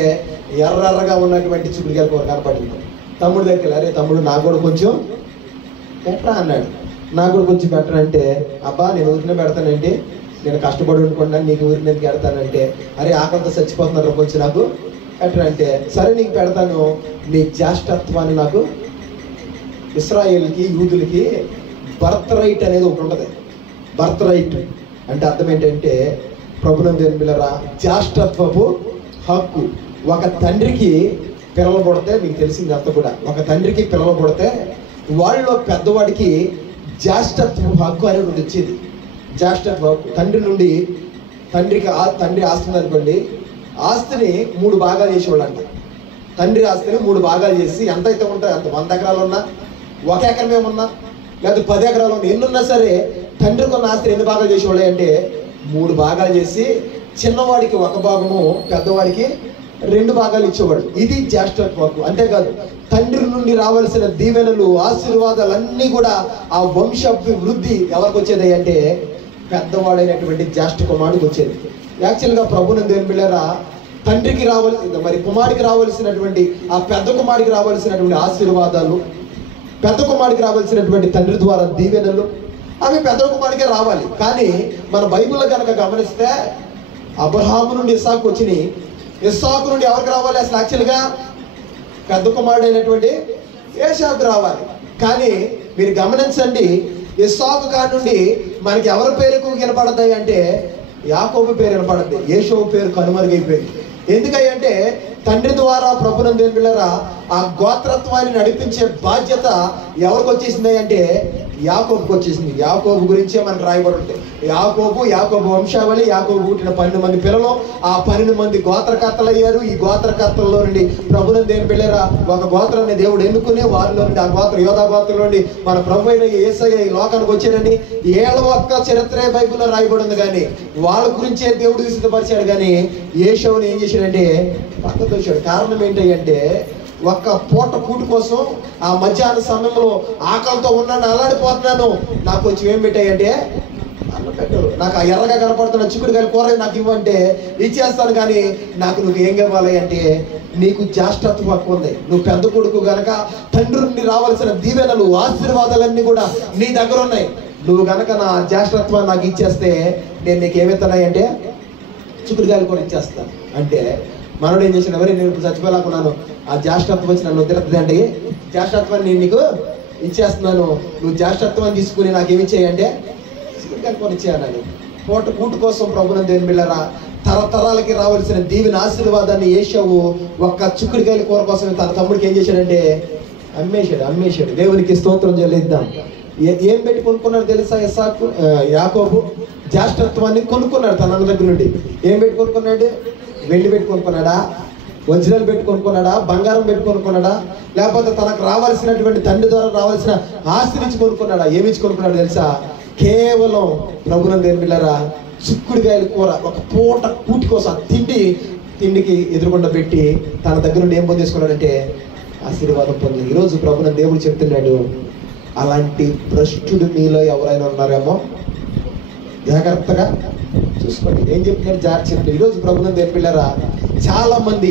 ఎర్రగా ఉన్నటువంటి చిక్కుడుకాయ కూర కనపడింది. తమ్ముడు దగ్గర, అరే తమ్ముడు నాకు కూడా కొంచెం పెట్టరా అన్నాడు. నాకు కూడా కొంచెం పెట్టరా అంటే, అబ్బా నేను ఊరినే పెడతానంటే, నేను కష్టపడి వండుకుంటాను, నీకు ఊరిని ఎందుకు పెడతానంటే, అరే ఆకలితో చచ్చిపోతున్నారు కొంచెం నాకు పెట్టరా అంటే, సరే నీకు పెడతాను, నీ జ్యేష్ఠత్వాన్ని నాకు. ఇశ్రాయేలుకి, యూదులకి బర్త్ రైట్ అనేది ఒకటి ఉంటుంది. బర్త్ రైట్ అంటే అర్థం ఏంటంటే, ప్రభునందు దేవుని బిడ్డలారా, జ్యేష్ఠత్వపు హక్కు. ఒక తండ్రికి పిల్లలు పుడితే, మీకు తెలిసింది అంత కూడా, ఒక తండ్రికి పిల్లలు పుడితే వాళ్ళలో పెద్దవాడికి జ్యేష్ఠత్వ హక్కు అనేది వచ్చింది. జ్యేష్ఠత్వ హక్కు తండ్రి ఆస్తి అనుకోండి, ఆస్తిని 3 భాగాలు చేసేవాళ్ళు అంట. తండ్రి ఆస్తిని 3 భాగాలు చేసి ఎంతైతే ఉంటాయి అంత, 100 ఎకరాలు ఉన్నా, 1 ఎకరం ఏమున్నా, లేదా 10 ఎకరాలు ఉన్నా, ఎన్నున్నా సరే తండ్రికి ఉన్న ఆస్తిని ఎన్ని భాగాలు చేసేవాళ్ళు అంటే 3 భాగాలు చేసి చిన్నవాడికి 1 భాగము, పెద్దవాడికి 2 భాగాలు ఇచ్చేవాడు. ఇది జ్యేష్ఠత్వ హక్కు. అంతేకాదు తండ్రి నుండి రావాల్సిన దీవెనలు, ఆశీర్వాదాలన్నీ కూడా ఆ వంశాభివృద్ధి ఎవరికి వచ్చేది అంటే పెద్దవాడైనటువంటి జ్యేష్ఠ కుమారుడికి వచ్చేది. యాక్చువల్గా ప్రభునందు దేవుని బిడ్డలారా, తండ్రికి మరి కుమారుడికి రావాల్సినటువంటి, ఆ పెద్ద కుమారుడికి రావాల్సినటువంటి ఆశీర్వాదాలు, పెద్ద కుమారుడికి రావాల్సినటువంటి తండ్రి ద్వారా దీవెనలు, అవి పెద్ద కుమారుడికే రావాలి. కానీ మన బైబిల్లో కనుక గమనిస్తే అబ్రహాము నుండి ఇస్సాకు వచ్చినాయి. ఇస్సాకు నుండి ఎవరికి రావాలి? అసలు యాక్చువల్గా పెద్ద కుమారుడు అయినటువంటి ఏశావుకు రావాలి. కానీ మీరు గమనించండి, ఇస్సాకు కాడి నుండి మనకి ఎవరి పేరు ఎక్కువ వినపడతాయి అంటే యాకోబు పేరు వినపడద్ది. యేషోవు పేరు కనుమరుగైపోయింది. ఎందుకంటే తండ్రి ద్వారా ప్రభునందు పిల్లరా ఆ గోత్రత్వాన్ని నడిపించే బాధ్యత ఎవరికి వచ్చేసింది అంటే యాకోబుకి వచ్చేసింది. యాకోబు గురించే మనకు రాయబడి ఉంటుంది. యాకోబు వంశావళి, యాకోబు పుట్టిన 12 మంది పిల్లలు, ఆ 12 మంది గోత్రకర్తలు అయ్యారు. ఈ గోత్రకర్తల్లో నుండి ప్రభునందు పిల్లరా ఒక గోత్రాన్ని దేవుడు ఎన్నుకునే వారిలో నుండి ఆ గోత్ర యోధా గోత్రం నుండి మన ప్రభు అయిన యేసయ్య ఈ లోకానికి వచ్చాడని ఏళ్ళ ఒక్క చరిత్రే బైబిల్లో రాయబడి ఉంది. కానీ వాళ్ళ గురించే దేవుడు సిద్ధపరిచాడు. కానీ యేషోవుని ఏం చేశాడంటే పక్కకు వచ్చాడు. కారణం ఏంటంటే ఒక్క పూట కూటు కోసం ఆ మధ్యాహ్న సమయంలో ఆకలితో ఉన్నాను, అలాడిపోతున్నాను, నాకు వచ్చి ఏం పెట్టాయంటే అన్నం పెట్టరు. నాకు ఆ ఎర్రగా కనపడుతున్న చిక్కుడుకాయల కూర నాకు ఇవ్వంటే ఇచ్చేస్తాను. కానీ నాకు నువ్వు ఏం ఇవ్వాలి అంటే నీకు జ్యేష్ఠత్వం హక్కు ఉంది. నువ్వు పెద్ద కొడుకు గనక తండ్రి నుండి రావాల్సిన దీవెనలు ఆశీర్వాదాలన్నీ కూడా నీ దగ్గర ఉన్నాయి. నువ్వు గనక నా జ్యేష్ఠత్వాన్ని నాకు ఇచ్చేస్తే నేను నీకు ఏమెత్తాయి అంటే చిక్కుడుకాయలు కూడా ఇచ్చేస్తాను. అంటే మనోడు ఏం చేసిన ఎవరు నేను చచ్చిపోలేకున్నాను, ఆ జ్యేష్ఠత్వం వచ్చి నన్ను వదిలేస్తుంది అంటే జ్యేష్ఠత్వాన్ని నేను నీకు ఇచ్చేస్తున్నాను, నువ్వు జ్యేష్ఠత్వాన్ని తీసుకుని నాకేమి ఇచ్చేయంటే చిక్కుడుకాయలు కొని ఇచ్చేయాలని. పూట కూటు కోసం ప్రభునందు పిల్లరా తరతరాలకి రావాల్సిన దీవెన ఆశీర్వాదాన్ని యేషోవు ఒక్క చిక్కుడుకాయల కూర కోసం తన తమ్ముడికి ఏం చేశాడంటే అమ్మేశాడు. దేవునికి స్తోత్రం చెల్లిద్దాం. ఏం పెట్టి కొనుక్కున్నాడు తెలుసా? యాకోబు జ్యేష్ఠత్వాన్ని కొనుక్కున్నాడు తన అన్న దగ్గర నుండి. ఏం పెట్టి కొనుక్కున్నాడు? వెండి పెట్టి కొనుక్కున్నాడా? వజ్రాలు పెట్టి కొనుక్కున్నాడా? బంగారం పెట్టి కొనుక్కున్నాడా? లేకపోతే తనకు రావాల్సినటువంటి తండ్రి ద్వారా రావాల్సిన ఆస్తినిచ్చి కొనుక్కున్నాడా? ఏమిచ్చి కొనుక్కున్నాడు తెలుసా? కేవలం ప్రభునందు పిల్లరా చిక్కుడుకాయల కూర ఒక పూట కూటి కోసం తిండికి ఎదురుకుండా పెట్టి తన దగ్గర నుండి ఏం పొందేసుకున్నాడంటే ఆశీర్వాదం పొంది. ఈరోజు ప్రభునందు దేవుడు చెప్తున్నాడు, అలాంటి భ్రష్టుడు మీలో ఎవరైనా ఉన్నారేమో జాగ్రత్తగా చూసుకోండి. ఏం చెప్తున్నారు? జాగ్రత్త చెప్తారు. ఈరోజు ప్రభునందు పిల్లరా చాలా మంది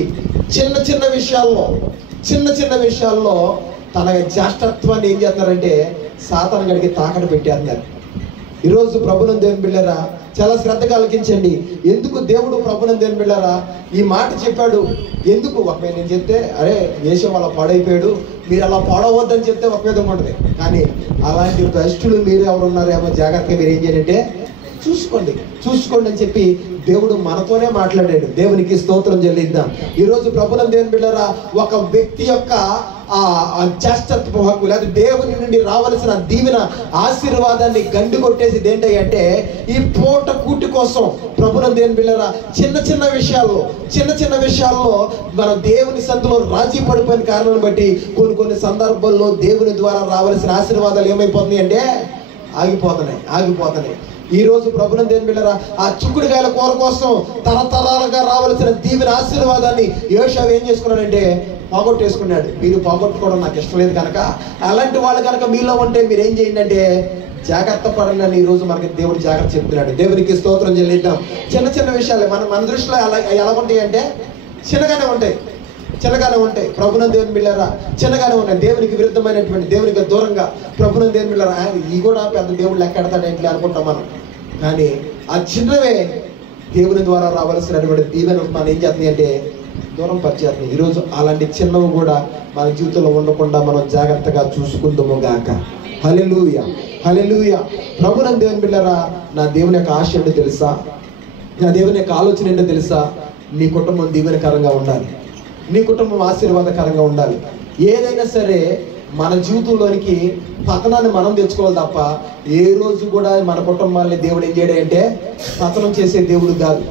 చిన్న విషయాల్లో తన జ్యేష్ఠత్వాన్ని ఏం చేస్తున్నారంటే సాతాను గడికి తాకట్టు పెట్టేస్తున్నారు. ఈరోజు ప్రభునందు పిల్లరా చాలా శ్రద్ధగా ఆలకించండి. ఎందుకు దేవుడు ప్రభునందు పిల్లరా ఈ మాట చెప్పాడు? ఎందుకు? ఒకవేళ నేను చెప్తే అరే దేశం అలా పాడైపోయాడు, మీరు అలా పాడవద్దని చెప్తే ఒక విధంగా ఉంటుంది. కానీ అలాంటి భ్రష్టులు మీరు ఎవరున్నారేమో జాగ్రత్తగా మీరు ఏం చేయాలంటే చూసుకోండి అని చెప్పి దేవుడు మనతోనే మాట్లాడాడు. దేవునికి స్తోత్రం చెల్లిద్దాం. ఈరోజు ప్రభునందు పిల్లరా ఒక వ్యక్తి యొక్క జ్యేష్ఠత్వ హక్కు లేదా దేవుని నుండి రావాల్సిన దీవెన ఆశీర్వాదాన్ని గండి కొట్టేసి ఏంటంటే ఈ పూట కూటి కోసం ప్రభునందు పిల్లరా చిన్న విషయాల్లో మన దేవుని సందులో రాజీ పడిపోయిన కారణాన్ని బట్టి కొన్ని సందర్భాల్లో దేవుని ద్వారా రావాల్సిన ఆశీర్వాదాలు ఏమైపోతున్నాయి అంటే ఆగిపోతున్నాయి. ఈ రోజు ప్రభునందు పిల్లరా ఆ చిక్కుడుకాయల కూర కోసం తరతరాలుగా రావాల్సిన దీవెన ఆశీర్వాదాన్ని యోషువ ఏం చేసుకున్నాడంటే పోగొట్టేసుకున్నాడు. మీరు పోగొట్టుకోవడం నాకు ఇష్టం లేదు కనుక అలాంటి వాళ్ళు కనుక మీలో ఉంటే మీరు ఏం చేయండి అంటే జాగ్రత్త పడండి అని ఈరోజు మనకి దేవుడు జాగ్రత్త చెప్తున్నాడు. దేవునికి స్తోత్రం చెల్లిద్దాం. చిన్న విషయాలు మన దృష్టిలో ఎలా ఉంటాయి అంటే చిన్నగానే ఉంటాయి. ప్రభునందు పిల్లరా చిన్నగానే ఉన్నాయి. దేవునికి విరుద్ధమైనటువంటి దేవునికి దూరంగా ప్రభునందు పిల్లరా ఈ కూడా పెద్ద దేవుడు లెక్కెడతాడేంటి అనుకుంటాం మనం. కానీ ఆ చిన్నవే దేవుని ద్వారా రావాల్సినటువంటి దీవెన మనం ఏం చేస్తుంది అంటే దూరం పరిచేస్తుంది. ఈరోజు అలాంటి చిన్నవి కూడా మన జీవితంలో ఉండకుండా మనం జాగ్రత్తగా చూసుకుందాము గాక. హల్లెలూయా. ప్రభునందు పిల్లరా నా దేవుని యొక్క ఆశ ఏంటో తెలుసా? నా దేవుని యొక్క ఆలోచన ఏంటో తెలుసా? నీ కుటుంబం దీవెనకరంగా ఉండాలి, నీ కుటుంబం ఆశీర్వాదకరంగా ఉండాలి. ఏదైనా సరే మన జీవితంలోనికి పతనాన్ని మనం తెచ్చుకోవాలి తప్ప ఏ రోజు కూడా మన కుటుంబాన్ని దేవుడు ఏం చేయడం అంటే పతనం చేసే దేవుడు కాదు.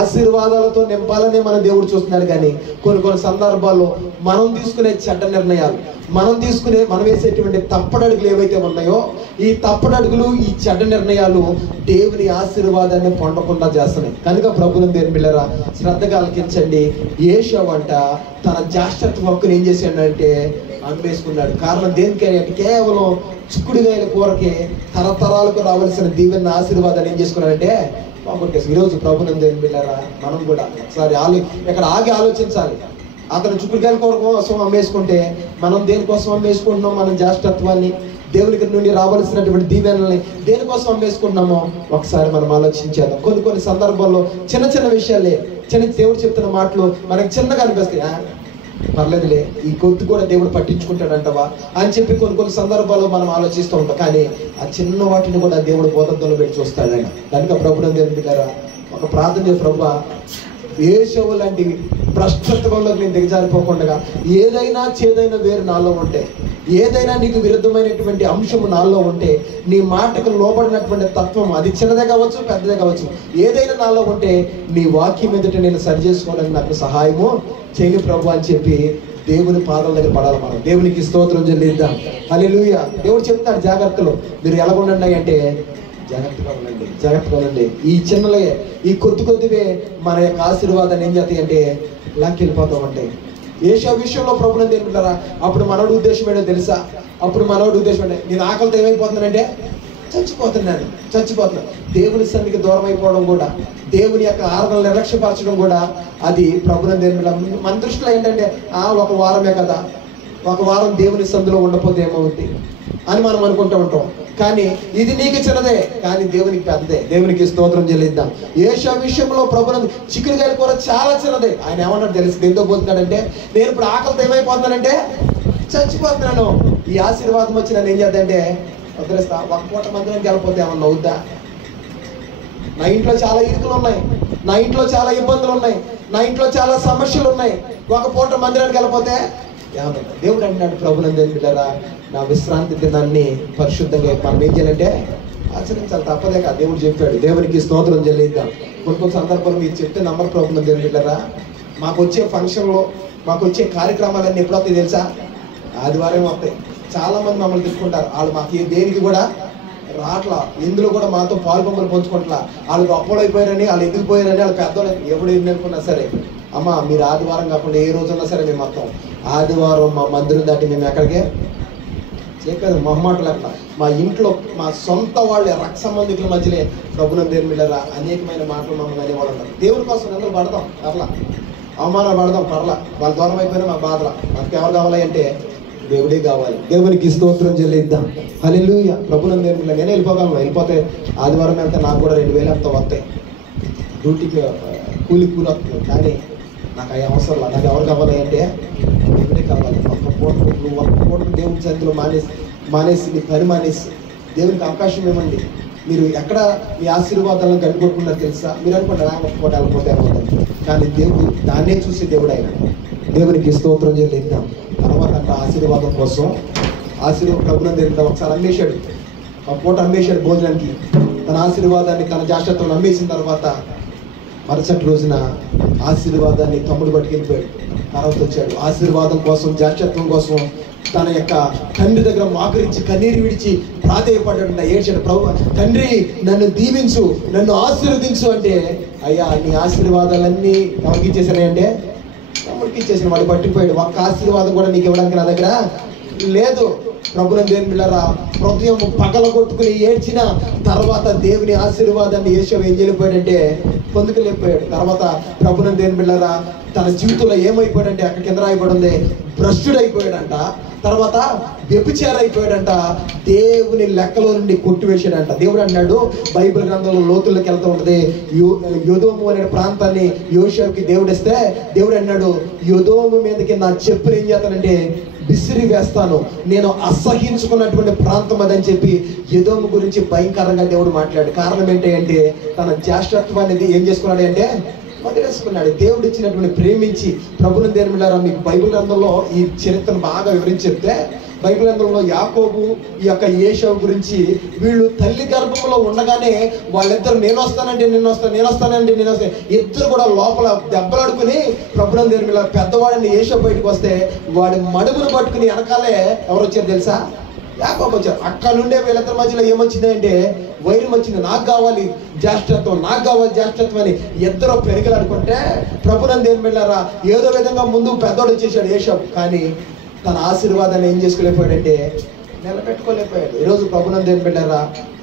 ఆశీర్వాదాలతో నింపాలనే మన దేవుడు చూస్తున్నాడు. కానీ కొన్ని సందర్భాల్లో మనం తీసుకునే చెడ్డ నిర్ణయాలు, మనం వేసేటువంటి తప్పడడుగులు ఏవైతే ఉన్నాయో ఈ తప్పడడుగులు, ఈ చెడ్డ నిర్ణయాలు దేవుని ఆశీర్వాదాన్ని పొందకుండా చేస్తున్నాయి. కనుక ప్రభునందు పిల్లరా శ్రద్ధగా ఆలకించండి. యేషోవు అంట తన జ్యేష్ఠత్వ హక్కుని ఏం చేశాడంటే అమ్మేసుకున్నాడు. కారణం దేనికైనా కేవలం చిక్కుడుకాయల కూరకి తరతరాలకు రావాల్సిన దీవెన ఆశీర్వాదాన్ని ఏం చేసుకున్నాడంటే పోగొట్టేసి. ఈరోజు ప్రభునందు పిల్లరా మనం కూడా ఒకసారి ఇక్కడ ఆగి ఆలోచించాలి. అతను చిక్కుడుకాయల కూర కోసం అమ్మేసుకుంటే మనం దేనికోసం అమ్మేసుకుంటున్నాం? మన జ్యేష్ఠత్వాన్ని, దేవునికి నుండి రావాల్సినటువంటి దీవెనల్ని దేనికోసం అమ్మేసుకుంటున్నామో ఒకసారి మనం ఆలోచించేద్దాం. కొన్ని సందర్భాల్లో చిన్న విషయాలే దేవుడు చెప్తున్న మాటలు మనకు చిన్నగా అనిపిస్తాయి. పర్లేదులే, ఈ కొద్ది కూడా దేవుడు పట్టించుకుంటాడంటవా అని చెప్పి కొన్ని సందర్భాల్లో మనం ఆలోచిస్తూ ఉంటాం. కానీ ఆ చిన్న వాటిని కూడా దేవుడు బోధనలో పెట్టి చూస్తాడు ఆయన. కనుక ప్రభుత్వం దేవుడిగారా ఒక ప్రార్థన చేసి, ప్రభువా యేషవు లాంటి భ్రష్టత్వంలోకి నేను దిగజారిపోకుండా ఏదైనా చేదైనా వేరు నాలో ఉంటే, ఏదైనా నీకు విరుద్ధమైనటువంటి అంశము నాలో ఉంటే, నీ మాటకు లోబడినటువంటి తత్వం, అది చిన్నదే కావచ్చు పెద్దదే కావచ్చు, ఏదైనా నాలో ఉంటే నీ వాక్యం ఎదుట నేను సరి చేసుకోవడానికి నాకు సహాయము చేయని ప్రభు అని చెప్పి దేవుని పాదాల దగ్గర పడాలి. మనం దేవునికి స్తోత్రం చెల్లిద్దాం. హల్లెలూయా. దేవుడు చెప్తాడు జాగ్రత్తలు, మీరు ఎలాగుండండి అంటే జాగ్రత్తగా ఉండండి, జాగ్రత్తగా ఉండండి. ఈ చిన్నలే, ఈ కొద్దివే మన యొక్క ఆశీర్వాదాన్ని ఏం చేస్తాయి అంటే లాక్కెళ్ళిపోతూ ఉంటాయి. ఏషియా విషయంలో ప్రభుత్వం తెలుపుతారా, అప్పుడు మనోడి ఉద్దేశం ఏంటో తెలుసా? అప్పుడు మనోడి ఉద్దేశం అంటే, నేను ఆకలితో ఏమైపోతున్నానంటే చచ్చిపోతున్నాను. దేవుని సన్నిధికి దూరం అయిపోవడం కూడా, దేవుని యొక్క ఆరాధనలు నిర్లక్ష్యపరచడం కూడా అది ప్రభుత్వం తెలుపుల. మన దృష్టిలో ఏంటంటే ఒక వారమే కదా, ఒక వారం దేవుని సన్నిధిలో ఉండకపోతే ఏమవుతుంది అని మనం అనుకుంటూ ఉంటాం. కానీ ఇది నీకు చిన్నదే, కానీ దేవునికి పెద్దదే. దేవునికి స్తోత్రం చెల్లిద్దాం. ఏషియా విషయంలో ప్రభుత్వం చిక్కుడుకాయల కూర చాలా చిన్నదే. ఆయన ఏమన్నాడు తెలుసు? దేంతో పోతున్నాడంటే, నేను ఇప్పుడు ఆకలితో ఏమైపోతున్నానంటే చచ్చిపోతున్నాను. ఈ ఆశీర్వాదం వచ్చి నన్ను ఏం చేద్దంటే వదిలేస్తా. ఒక పూట మందిరానికి వెళ్ళిపోతే ఏమన్నా అవుద్దా? నా ఇంట్లో చాలా ఇరుకులు ఉన్నాయి, నా ఇంట్లో చాలా ఇబ్బందులు ఉన్నాయి, నా ఇంట్లో చాలా సమస్యలు ఉన్నాయి. ఒక పూట మందిరానికి వెళ్ళిపోతే ఏమన్నా? దేవుడు అంటున్నాడు ప్రభునందు బిడ్డలారా, నా విశ్రాంతి దినాన్ని పరిశుద్ధంగా మనం ఏం చేయాలంటే ఆచరించాలి, తప్పదే కాదు. దేవుడు చెప్పాడు. దేవునికి స్తోత్రం చెల్లిద్దాం. కొన్ని సందర్భాలు మీరు చెప్తే నమ్మరు ప్రభునందు బిడ్డలారా. మాకు వచ్చే ఫంక్షన్లో, మాకు వచ్చే కార్యక్రమాలన్నీ ఎప్పుడు వస్తాయి తెలుసా? ఆదివారం వస్తాయి. చాలా మంది మమ్మల్ని తీసుకుంటారు. వాళ్ళు మాకు దేనికి కూడా రాట్లా, ఇందులో కూడా మాతో పాల్పొమ్మలు పంచుకుంటా. వాళ్ళు గొప్పలు అయిపోయారని, వాళ్ళు ఎదిగిపోయారని, వాళ్ళు పెద్దలు ఎవడు ఎన్ని అనుకున్నా సరే, అమ్మ మీరు ఆదివారం కాకుండా ఏ రోజున్నా సరే మేము మొత్తం ఆదివారం మా మందిరం దాటి మేము ఎక్కడికే చెప్పేది మొహమాటలు. అట్లా మా ఇంట్లో మా సొంత వాళ్ళే రక్త సంబంధికుల మధ్యలో ప్రభుత్వం దేవుని బిడ్డలారా అనేకమైన మాటలు మమ్మల్ని అనేవాళ్ళు ఉంటారు. దేవుని కోసం అందరూ పడతాం, పర్లా అవమానాలు పడదాం, పర్లా. వాళ్ళు దూరం అయిపోయినా మా బాధల. మనకు ఎవరు కావాలి అంటే దేవుడే కావాలి. దేవునికి స్తోత్రం చెల్లిద్దాం. హల్లెలూయా. ప్రభుత్వం దేవుని బిడ్డ నేనే వెళ్ళిపోగలను. వెళ్ళిపోతే ఆదివారం వెళ్తే నాకు కూడా 2000 అంత వస్తాయి, డ్యూటీకి కూలి వస్తుంది. కానీ నాకు అవి అవసరం లేదు. నాకు ఎవరు కావాలి అంటే దేవుడే కావాలి. ఒక్క పూట దేవుని సన్నిధిలో మానేసి నీ పని మానేసి దేవునికి అవకాశం ఇవ్వండి. మీరు ఎక్కడ మీ ఆశీర్వాదాలను గడిపడుకున్నారు తెలుసా? మీరు అనుకుంటారు ఒక్క పూట వెళ్ళిపోతే ఏమవుతుంది, కానీ దేవుడు దాన్నే చూసి దేవుడు ఆయన. దేవునికి స్తోత్రం చెల్లిద్దాం. తర్వాత ఆశీర్వాదం కోసం ప్రభుత్వం తెలుద్దాం. ఒకసారి అమ్మేశాడు, ఒక పూట అమ్మేశాడు భోజనానికి. తన ఆశీర్వాదాన్ని, తన జాగ్రత్తను అమ్మేసిన తర్వాత మరుసటి రోజున ఆశీర్వాదాన్ని తమ్ముడు పట్టుకెళ్ళిపోయాడు. తర్వాత వచ్చాడు ఆశీర్వాదం కోసం, జాగ్రత్తం కోసం తన యొక్క తండ్రి దగ్గర మోకరించి కన్నీరు విడిచి ప్రాధేయపడ్డాడు. ఏడ్చాడు, ప్రభు తండ్రి నన్ను దీవించు, నన్ను ఆశీర్వదించు అంటే, అయ్యా నీ ఆశీర్వాదాలన్నీ ఎవరికి ఇచ్చేసానంటే తమ్ముడికి ఇచ్చేసిన. వాడు పట్టిపోయాడు. ఒక్క ఆశీర్వాదం కూడా నీకు ఇవ్వడానికి నా దగ్గర లేదు. ప్రభుత్వం దేవుని బిడ్డలారా, హృదయం పగలగొట్టుకుని ఏడ్చిన తర్వాత దేవుని ఆశీర్వాదాన్ని యేషవు ఏం చేయలేకపోయాడంటే పొందుకోలేకపోయాడు. తర్వాత ప్రభుత్వం దేవుని బిడ్డలారా, తన జీవితంలో ఏమైపోయాడంటే అక్కడ కింద రాయబడింది, భ్రష్టుడైపోయాడంట. తర్వాత వ్యభిచారైపోయాడంట. దేవుని లెక్కలో నుండి కొట్టివేశాడంట. దేవుడు అన్నాడు బైబిల్ గ్రంథంలో లోతుల్లోకి వెళ్తూ ఉంటుంది. యోదోము అనే ప్రాంతాన్ని యోషువకి దేవుడు ఇస్తే, దేవుడు అన్నాడు యోదోము మీదకి నా చెప్పులు ఏం చేస్తానంటే విసిరి వేస్తాను, నేను అసహించుకున్నటువంటి ప్రాంతం అదని చెప్పి యోదోము గురించి భయంకరంగా దేవుడు మాట్లాడు. కారణం ఏంటంటే తన జ్యేష్ఠత్వాన్ని ఏం చేసుకున్నాడు అంటే వదిలేసుకున్నాడు. దేవుడు ఇచ్చినటువంటి ప్రేమించి ప్రభువుని దేవుని బిడ్డలారా, మీకు బైబిల్ గ్రంథంలో ఈ చరిత్రను బాగా వివరించి చెప్తే, బైబిల్ గ్రంథంలో యాకోబు ఈ యొక్క యేషవు గురించి, వీళ్ళు తల్లి గర్భంలో ఉండగానే వాళ్ళిద్దరు నేను వస్తానంటే ఇద్దరు కూడా లోపల దెబ్బలాడుకుని ప్రభువుని దేవుని బిడ్డలారా, పెద్దవాడిని యేషవు బయటకు వస్తే వాడి మడుగును పట్టుకుని వెనకాలే ఎవరు వచ్చారు తెలుసా? యాకోబు వచ్చారు. అక్కడ నుండే వీళ్ళిద్దరి మధ్యలో ఏమొచ్చిందంటే వైరం వచ్చింది. నాకు కావాలి జ్యేష్ఠత్వం, నాకు కావాలి జ్యేష్ఠత్వం అని ఇద్దరు పెరిగలాడుకుంటే ప్రభువుని దేవుని బిడ్డలారా, ఏదో విధంగా ముందు పెద్దోడు వచ్చేసాడు యేషవు. కానీ తన ఆశీర్వాదాన్ని ఏం చేసుకోలేకపోయాడంటే నిలబెట్టుకోలేకపోయాడు. ఈరోజు ప్రభువుని దేవుని బిడ్డలారా,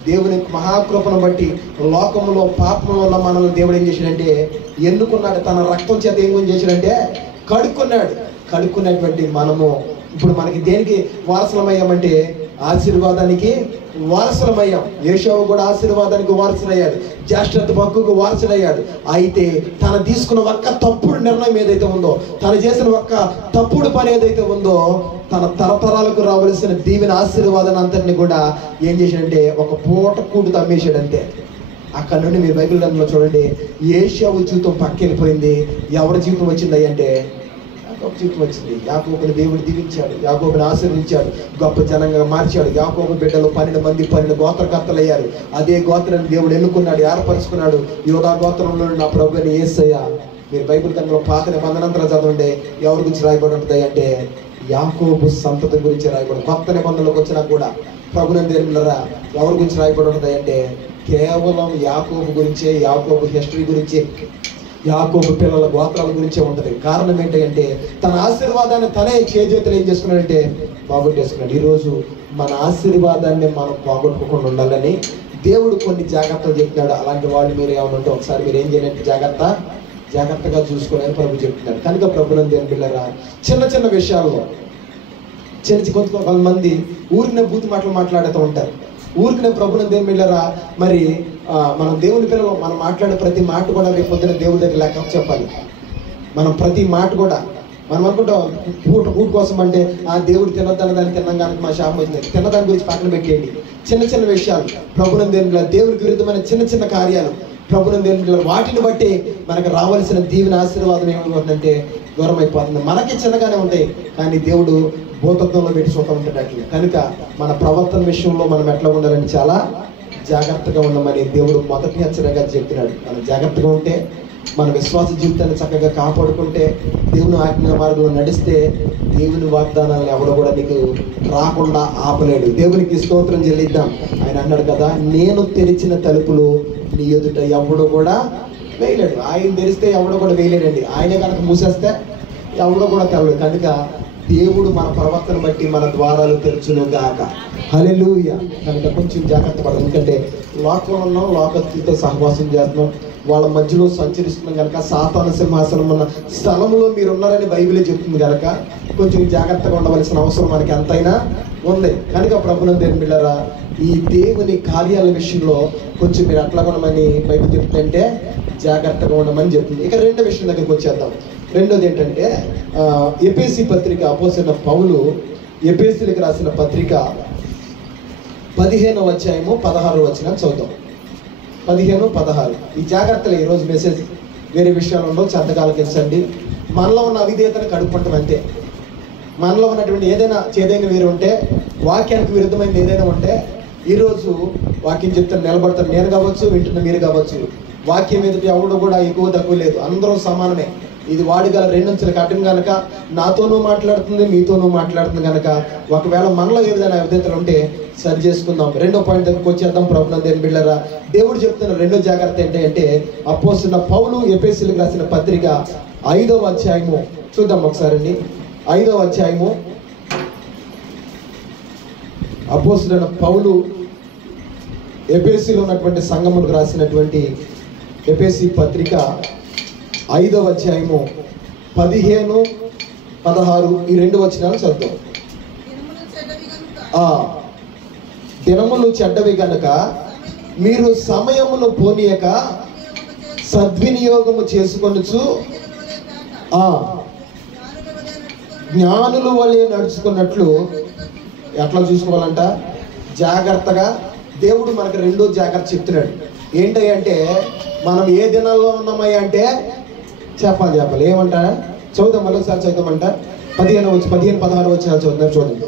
దేవుని మహాకృపను బట్టి లోకంలో పాపంలో ఉన్న మనల్ని దేవుడు ఏం చేశాడంటే ఎన్నుకున్నాడు. తన రక్తం చేత ఏం చేశాడంటే కడుక్కున్నాడు. కడుక్కున్నటువంటి మనము ఇప్పుడు మనకి దేనికి వారసులమయ్యామంటే ఆశీర్వాదానికి వారసులమయ్యాం. యేషోవు కూడా ఆశీర్వాదానికి వారసుడయ్యాడు, జ్యేష్ఠత్వ హక్కుకు వారసుడయ్యాడు. అయితే తను తీసుకున్న ఒక్క తప్పుడు నిర్ణయం ఏదైతే ఉందో, తను చేసిన ఒక్క తప్పుడు పని ఏదైతే ఉందో, తన తరతరాలకు రావలసిన దీవెన ఆశీర్వాదాన్ని అంతటిని కూడా ఏం చేశాడంటే ఒక పూట కూటు తమ్మేశాడు అంతే. అక్కడ నుండి మీరు బైబిల్ గ్రంథంలో చూడండి, యేషోవు జీవితం పక్కెళ్ళిపోయింది. ఎవరి జీవితం వచ్చింది అంటే యాకోబు జీవితం వచ్చింది. యాకోబుని దేవుడు దీవించాడు, యాకోబుని ఆశీర్వదించాడు, గొప్ప జనంగా మార్చాడు. యాకోబు బిడ్డలు 12 మంది 12 గోత్రకర్తలు అయ్యారు. అదే గోత్రాన్ని దేవుడు ఎన్నుకున్నాడు, ఏర్పరచుకున్నాడు. యోధా గోత్రంలో నా ప్రభువుని యేసయ్య. మీరు బైబిల్ గ్రంథంలో పాత నిబంధనంతరం చదవండి, ఎవరి గురించి రాయబడి ఉంటుంది అంటే యాకోబు సంతతి గురించి రాయబడి. కొత్త నిబంధనలోకి వచ్చినా కూడా ప్రభునందు దేవులారా ఎవరి గురించి రాయబడి ఉంటుంది అంటే కేవలం యాకోబు గురించే, యాకోబు హిస్టరీ గురించి, యాకోబు పిల్లల గోత్రాల గురించే ఉంటుంది. కారణం ఏంటంటే తన ఆశీర్వాదాన్ని తనే చేతులు ఏం చేసుకున్నాడంటే పోగొట్టేసుకున్నాడు. ఈరోజు మన ఆశీర్వాదాన్ని మనం పోగొట్టుకోకుండా ఉండాలని దేవుడు కొన్ని జాగ్రత్తలు చెప్తున్నాడు. అలాంటి వాళ్ళు మీరు ఏమనుంటే ఒకసారి మీరు ఏం చేయాలంటే జాగ్రత్తగా చూసుకోవాలని ప్రభు చెప్తున్నాడు. కనుక ప్రభునందు దేవుని బిడ్డలారా చిన్న చిన్న విషయాల్లో కొంతమంది ఊరిన బూతు మాటలు మాట్లాడుతూ ఉంటారు. ఊరికినే ప్రభునందు దేవుని బిడ్డలారా మరి మనం దేవుని పిల్లలు మనం మాట్లాడే ప్రతి మాట కూడా రేపు పొద్దున దేవుడి దగ్గర లెక్క చెప్పాలి. మనం ప్రతి మాట కూడా మనం అనుకుంటాం కూటు కోసం అంటే ఆ దేవుడు తినొద్దన్న దాన్ని తిన్నాం కనుక మా శాపం వచ్చింది. తిన్నదాని గురించి పక్కన పెట్టేయండి. చిన్న చిన్న విషయాలు ప్రభునందు దేవుని బిడ్డలారా, దేవునికి విరుద్ధమైన చిన్న చిన్న కార్యాలు ప్రభునందు దేవుని బిడ్డలారా, వాటిని బట్టి మనకు రావాల్సిన దీవెన ఆశీర్వాదం ఏమవుతుందంటే దూరం అయిపోతుంది. మనకి చిన్నగానే ఉంటాయి కానీ దేవుడు భూతత్వంలో పెట్టి చూస్తూ ఉంటాడు అట్లా. కనుక మన ప్రవర్తన విషయంలో మనం ఎట్లా ఉండాలని చాలా జాగ్రత్తగా ఉండమని దేవుడు మొదటి హెచ్చరికగా చెప్తున్నాడు. మనం జాగ్రత్తగా ఉంటే, మన విశ్వాస జీవితాన్ని చక్కగా కాపాడుకుంటే, దేవుని ఆజ్ఞ మార్గంలో నడిస్తే దేవుని వాగ్దానాలను ఎవడు కూడా నీకు రాకుండా ఆపలేడు. దేవునికి స్తోత్రం చెల్లిద్దాం. ఆయన అన్నాడు కదా, నేను తెరిచిన తలుపులు నీ ఎదుట ఎవడు కూడా వేయలేడు. ఆయన తెరిస్తే ఎవడో కూడా వేయలేడండి. ఆయనే కనుక మూసేస్తే ఎవడో కూడా తెలవడు. కనుక దేవుడు మన ప్రవర్తన బట్టి మన ద్వారాలు తెరచును గాక. హల్లెలూయా. కనుక కొంచెం జాగ్రత్త పడాలి. ఎందుకంటే లోకంలో ఉన్నాం, లోకస్తులతో సహవాసం చేస్తున్నాం, వాళ్ళ మధ్యలో సంచరిస్తున్నాం కనుక సాతాను సింహాసనం ఉన్న స్థలంలో మీరు ఉన్నారని బైబిలే చెప్తుంది కనుక కొంచెం జాగ్రత్తగా ఉండవలసిన అవసరం మనకి ఎంతైనా ఉంది. కనుక ప్రభునందు దేవుని బిడ్డలారా, ఈ దేవుని కార్యాల విషయంలో కొంచెం మీరు అట్లా ఉండమని బైబిల్ చెప్తుందంటే జాగ్రత్తగా ఉండమని చెప్తుంది. ఇక రెండో విషయం దగ్గరికి వచ్చేద్దాం. రెండోది ఏంటంటే ఎఫెసీ పత్రిక అపోస్తలుడైన పౌలు ఎఫెసీలకు రాసిన పత్రిక 15వ అధ్యాయము 16వ వచనం చదువుతాం. 15-16 ఈ జాగ్రత్తలు ఈరోజు మెసేజ్. వేరే విషయాలు ఉండవు, చెంతకాలకించండి. మనలో ఉన్న అవిధేయతను కడుపుకుంటాం అంతే. మనలో ఉన్నటువంటి ఏదైనా చేదైన వేరు ఉంటే, వాక్యానికి విరుద్ధమైనది ఏదైనా ఉంటే ఈరోజు వాక్యం చెప్తాను నిలబడతాను. నేను కావచ్చు, వింటున్న మీరు కావచ్చు. వాక్యం ఎదుటి ఎవడు కూడా ఎక్కువ తక్కువ లేదు, అందరూ సమానమే. ఇది వాడిగల 2 అంచెల కట్టం కనుక నాతోనూ మాట్లాడుతుంది, మీతోనూ మాట్లాడుతుంది కనుక ఒకవేళ మనలో ఏదైనా అవిధేతలు ఉంటే సరి చేసుకుందాం. రెండో పాయింట్ దగ్గరికి వచ్చేద్దాం. ప్రభునందు దేవుని బిడ్డలారా, దేవుడు చెప్తున్న రెండో జాగ్రత్త ఏంటంటే అపోస్తలుడైన పౌలు ఎఫెసీయులకు రాసిన పత్రిక 5వ అధ్యాయము చూద్దాం ఒకసారి అండి. 5వ అధ్యాయము అపోస్తలుడైన పౌలు ఎఫెసీలో ఉన్నటువంటి సంఘములకు రాసినటువంటి ఎఫెసీ పత్రిక 5వ అధ్యాయము 15-16 ఈ 2 వచనాలు చదువుతాం. దినములు చెడ్డవి గనుక మీరు సమయమును పోనీయక సద్వినియోగము చేసుకొనుచు జ్ఞానుల వలె నడుచుకున్నట్లు. ఎట్లా చూసుకోవాలంట? జాగ్రత్తగా. దేవుడు మనకు రెండో జాగ్రత్త చెప్తున్నాడు. ఏంటంటే మనం ఏ దినాల్లో ఉన్నామయ్యా అంటే చెప్పాలి. ఏమంటా చదువుతాం, మరొకసారి చదువుతామంట. 15-16 వచనాలు చదువుతున్నారు చూడండి.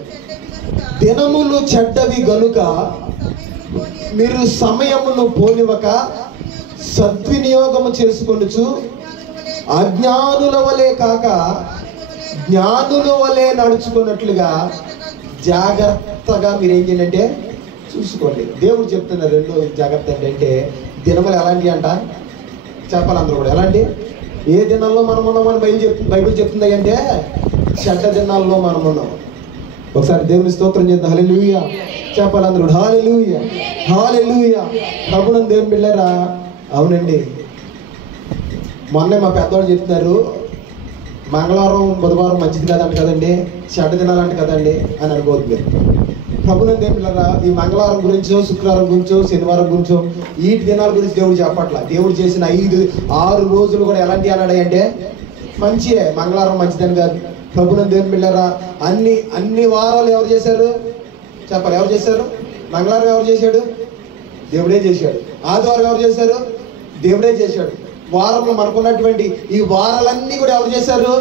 దినములు చెడ్డవి గనుక మీరు సమయమును పోనివ్వక సద్వినియోగము చేసుకొనుచు అజ్ఞానుల వలె కాక జ్ఞానుల వలె నడుచుకున్నట్లుగా జాగ్రత్తగా మీరు ఏం చేయండి చూసుకోండి. దేవుడు చెప్తున్న రెండో జాగ్రత్త ఏంటంటే దినములు ఎలాంటి అంట చెప్పాలి అందరూ కూడా. ఎలాంటి? ఏ దినాల్లో మనం ఉన్నామని బైబిల్ చెప్తుంది అంటే చెడ్డ దినాల్లో మనం ఉన్నాం. ఒకసారి దేవుని స్తోత్రం చేద్దాం. హల్లెలూయా చెప్పాలి అందరూ. హల్లెలూయా హల్లెలూయా. ప్రభునందు దేవుని బిడ్డలారా, అవునండి, మొన్నే మా పెద్దవాళ్ళు చెప్తున్నారు మంగళవారం బుధవారం మంచిది కదండి, చెడ్డ దినాలంటే కదండి అని అనుకోవద్దు మీరు. ప్రభునందు దేవుని బిడ్డలారా, ఈ మంగళవారం గురించో, శుక్రవారం గురించో, శనివారం గురించో, ఈ దినాల గురించి దేవుడు చెప్పట్ల. దేవుడు చేసిన 5-6 రోజులు కూడా ఎలాంటి అన్నాడు అంటే మంచియే. మంగళవారం మంచిదని కాదు. ప్రభునందు దేవుని బిడ్డలారా, అన్ని వారాలు ఎవరు చేశారు చెప్పాలి? ఎవరు చేశారు? మంగళవారం ఎవరు చేశాడు? దేవుడే చేశాడు. ఆదివారం ఎవరు చేశారు? దేవుడే చేశాడు. వారంలో మనకున్నటువంటి ఈ వారాలన్నీ కూడా ఎవరు చేశారు?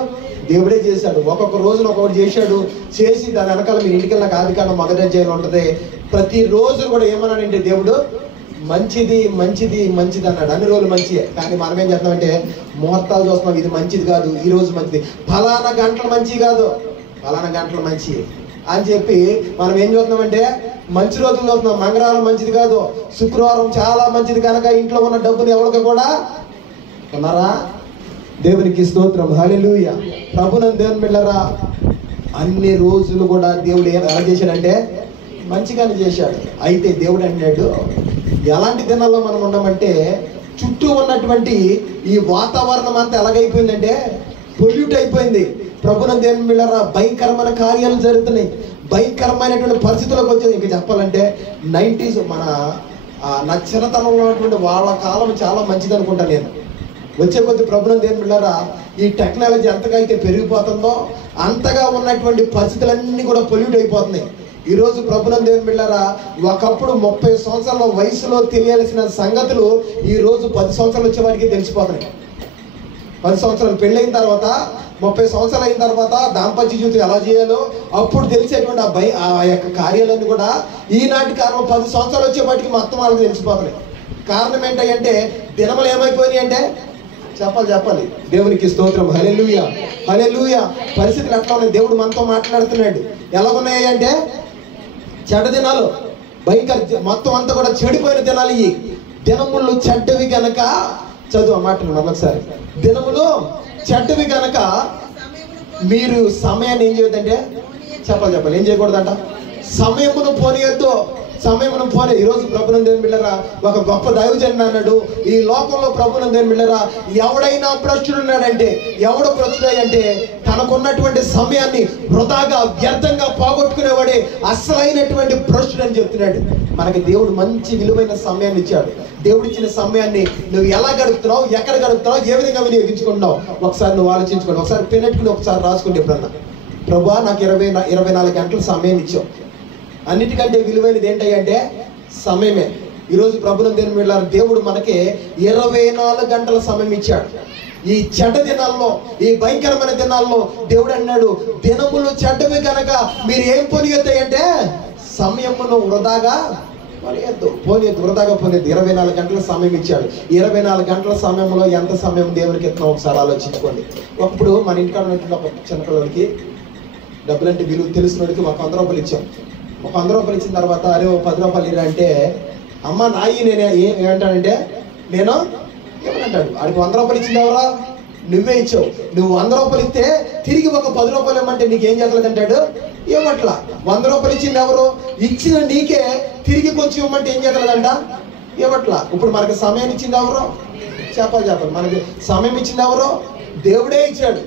దేవుడే చేశాడు. ఒక్కొక్క రోజున ఒక్కొక్కటి చేశాడు. చేసి దాని వెనకాల మీరు ఇంటికెళ్ళిన ఆదికాండం 1వ అధ్యాయంలో ఉంటుంది. ప్రతి రోజు కూడా ఏమన్నాడంటే దేవుడు మంచిది మంచిది మంచిది అన్నాడు. అన్ని రోజులు మంచియే. కానీ మనం ఏం చేస్తున్నామంటే ముహూర్తాలు చూస్తున్నాం, ఇది మంచిది కాదు, ఈ రోజు మంచిది, ఫలానా గంటలు మంచిది కాదు, ఫలానా గంటలు మంచి అని చెప్పి మనం ఏం చూస్తున్నామంటే మంచి రోజులు చూస్తున్నాం. మంగళవారం మంచిది కాదు, శుక్రవారం చాలా మంచిది కనుక ఇంట్లో ఉన్న డబ్బుని ఎవరికి కూడా ఉన్నారా? దేవునికి స్తోత్రం, హల్లెలూయా. ప్రభునందు దేవుని బిడ్డలారా, అన్ని రోజులు కూడా దేవుడు ఎలా చేశాడంటే మంచిగానే చేశాడు. అయితే దేవుడు అన్నాడు, ఎలాంటి దినాల్లో మనం ఉన్నామంటే చుట్టూ ఉన్నటువంటి ఈ వాతావరణం అంతా ఎలాగైపోయిందంటే పొల్యూట్ అయిపోయింది. ప్రభునందు దేవుని బిడ్డలారా, భయంకరమైన కార్యాలు జరుగుతున్నాయి, భయంకరమైనటువంటి పరిస్థితులకు వచ్చేది. ఇంకా చెప్పాలంటే 90s నా చిన్నతనంలో ఉన్నటువంటి వాళ్ళ కాలం చాలా మంచిది అనుకుంటా నేను. వచ్చే కొద్ది ప్రభునందు దేవుని బిడ్డలారా, ఈ టెక్నాలజీ ఎంతగా అయితే పెరిగిపోతుందో అంతగా ఉన్నటువంటి పరిస్థితులన్నీ కూడా పొల్యూట్ అయిపోతున్నాయి. ఈరోజు ప్రభునందు దేవుని బిడ్డలారా, ఒకప్పుడు 30 సంవత్సరాల వయసులో తెలియాల్సిన సంగతులు ఈరోజు 10 సంవత్సరాలు వచ్చే వారికి తెలిసిపోతున్నాయి. 10 సంవత్సరాలు పెళ్ళైన తర్వాత, 30 సంవత్సరాలు అయిన తర్వాత దాంపత్య జీవితం ఎలా చేయాలో అప్పుడు తెలిసేటువంటి ఆ యొక్క కార్యాలన్నీ కూడా ఈనాటి కారణం 10 సంవత్సరాలు వచ్చేపాటికి మొత్తం వాళ్ళకి తెలిసిపోతున్నాయి. కారణం ఏంటంటే దినములు ఏమైపోయినాయి అంటే చెప్పాలి. దేవునికి స్తోత్రం, హల్లెలూయా, హల్లెలూయా. పరిస్థితులు ఎట్లా ఉన్నాయి? దేవుడు మనతో మాట్లాడుతున్నాడు. ఎలా ఉన్నాయి అంటే చెడ్డ దినాలు, భయంకర, మొత్తం అంతా కూడా చెడిపోయిన దినాలు. ఈ దినములు చెడ్డవి గనక, చదువు ఆ మాటలు మరొకసారి, దినములు చెడ్డవి గనక మీరు సమయాన్ని ఏం చేయొద్దంటే చెప్పాలి. ఏం చేయకూడదంట? సమయమును పోనీయొద్దు. ఈరోజు ప్రభునందు దేవుని బిడ్డలారా, ఒక గొప్ప దైవజనుడు అన్నాడు, ఈ లోకంలో ప్రభునందు దేవుని బిడ్డలారా, ఎవడైనా భ్రష్టుడున్నాడంటే, ఎవడు భ్రష్టుడంటే తనకున్నటువంటి సమయాన్ని వృధాగా వ్యర్థంగా పోగొట్టుకునేవాడే అసలైనటువంటి భ్రష్టుడు అని చెప్తున్నాడు. మనకి దేవుడు మంచి విలువైన సమయాన్ని ఇచ్చాడు. దేవుడు ఇచ్చిన సమయాన్ని నువ్వు ఎలా గడుపుతున్నావు, ఎక్కడ గడుపుతున్నావు, ఏ విధంగా వినియోగించుకుంటున్నావు ఒకసారి నువ్వు ఆలోచించుకోండి. ఒకసారి పెన్నెట్టుకుని ఒకసారి రాసుకుంటే ఎప్పుడన్నా, ప్రభువా నాకు 24 గంటల సమయం ఇచ్చావు. అన్నిటికంటే విలువైనది ఏంటంటే సమయమే. ఈరోజు ప్రభునందు దేవుని బిడ్డలారా, దేవుడు మనకి 24 గంటల సమయం ఇచ్చాడు. ఈ చెడ్డ దినాల్లో, ఈ భయంకరమైన దినాల్లో దేవుడు అన్నాడు, దినములు చెడ్డవి కనుక మీరు ఏం పోనీయొద్దంటే సమయమును వృధాగా పోనీయొద్దు. వృధాగా పోనీయొద్దు. 24 గంటల సమయం ఇచ్చాడు. 24 గంటల సమయంలో ఎంత సమయం దేవునికి ఇస్తున్నాం ఒకసారి ఆలోచించుకోండి. ఒకప్పుడు మన ఇంటికాడ ఉన్నటువంటి ఒక చిన్నపిల్లలకి డబ్బులంటే విలువ తెలిసినోడికి ఒక 100 రూపాయలు ఇచ్చాం. ఒక 100 రూపాయలు ఇచ్చిన తర్వాత అరే 10 రూపాయలు ఇరా అంటే, అమ్మ నాయి నేను ఏమంటానంటే నేను ఏమనంటాడు, ఆడికి 100 రూపాయలు ఇచ్చింది ఎవరా? నువ్వే ఇచ్చావు. నువ్వు 100 రూపాయలు ఇస్తే తిరిగి ఒక 10 రూపాయలు ఇవ్వమంటే నీకేం చేస్తలేదు అంటాడు, ఇవ్వట్లా. 100 రూపాయలు ఇచ్చింది ఎవరు? ఇచ్చిన నీకే తిరిగి కొంచెం ఇవ్వమంటే ఏం చేస్తలేదంట, ఇవ్వట్లా. ఇప్పుడు మనకి సమయాన్ని ఇచ్చింది ఎవరు? చెప్పాలి. మనకి సమయం ఇచ్చింది ఎవరు? దేవుడే ఇచ్చాడు.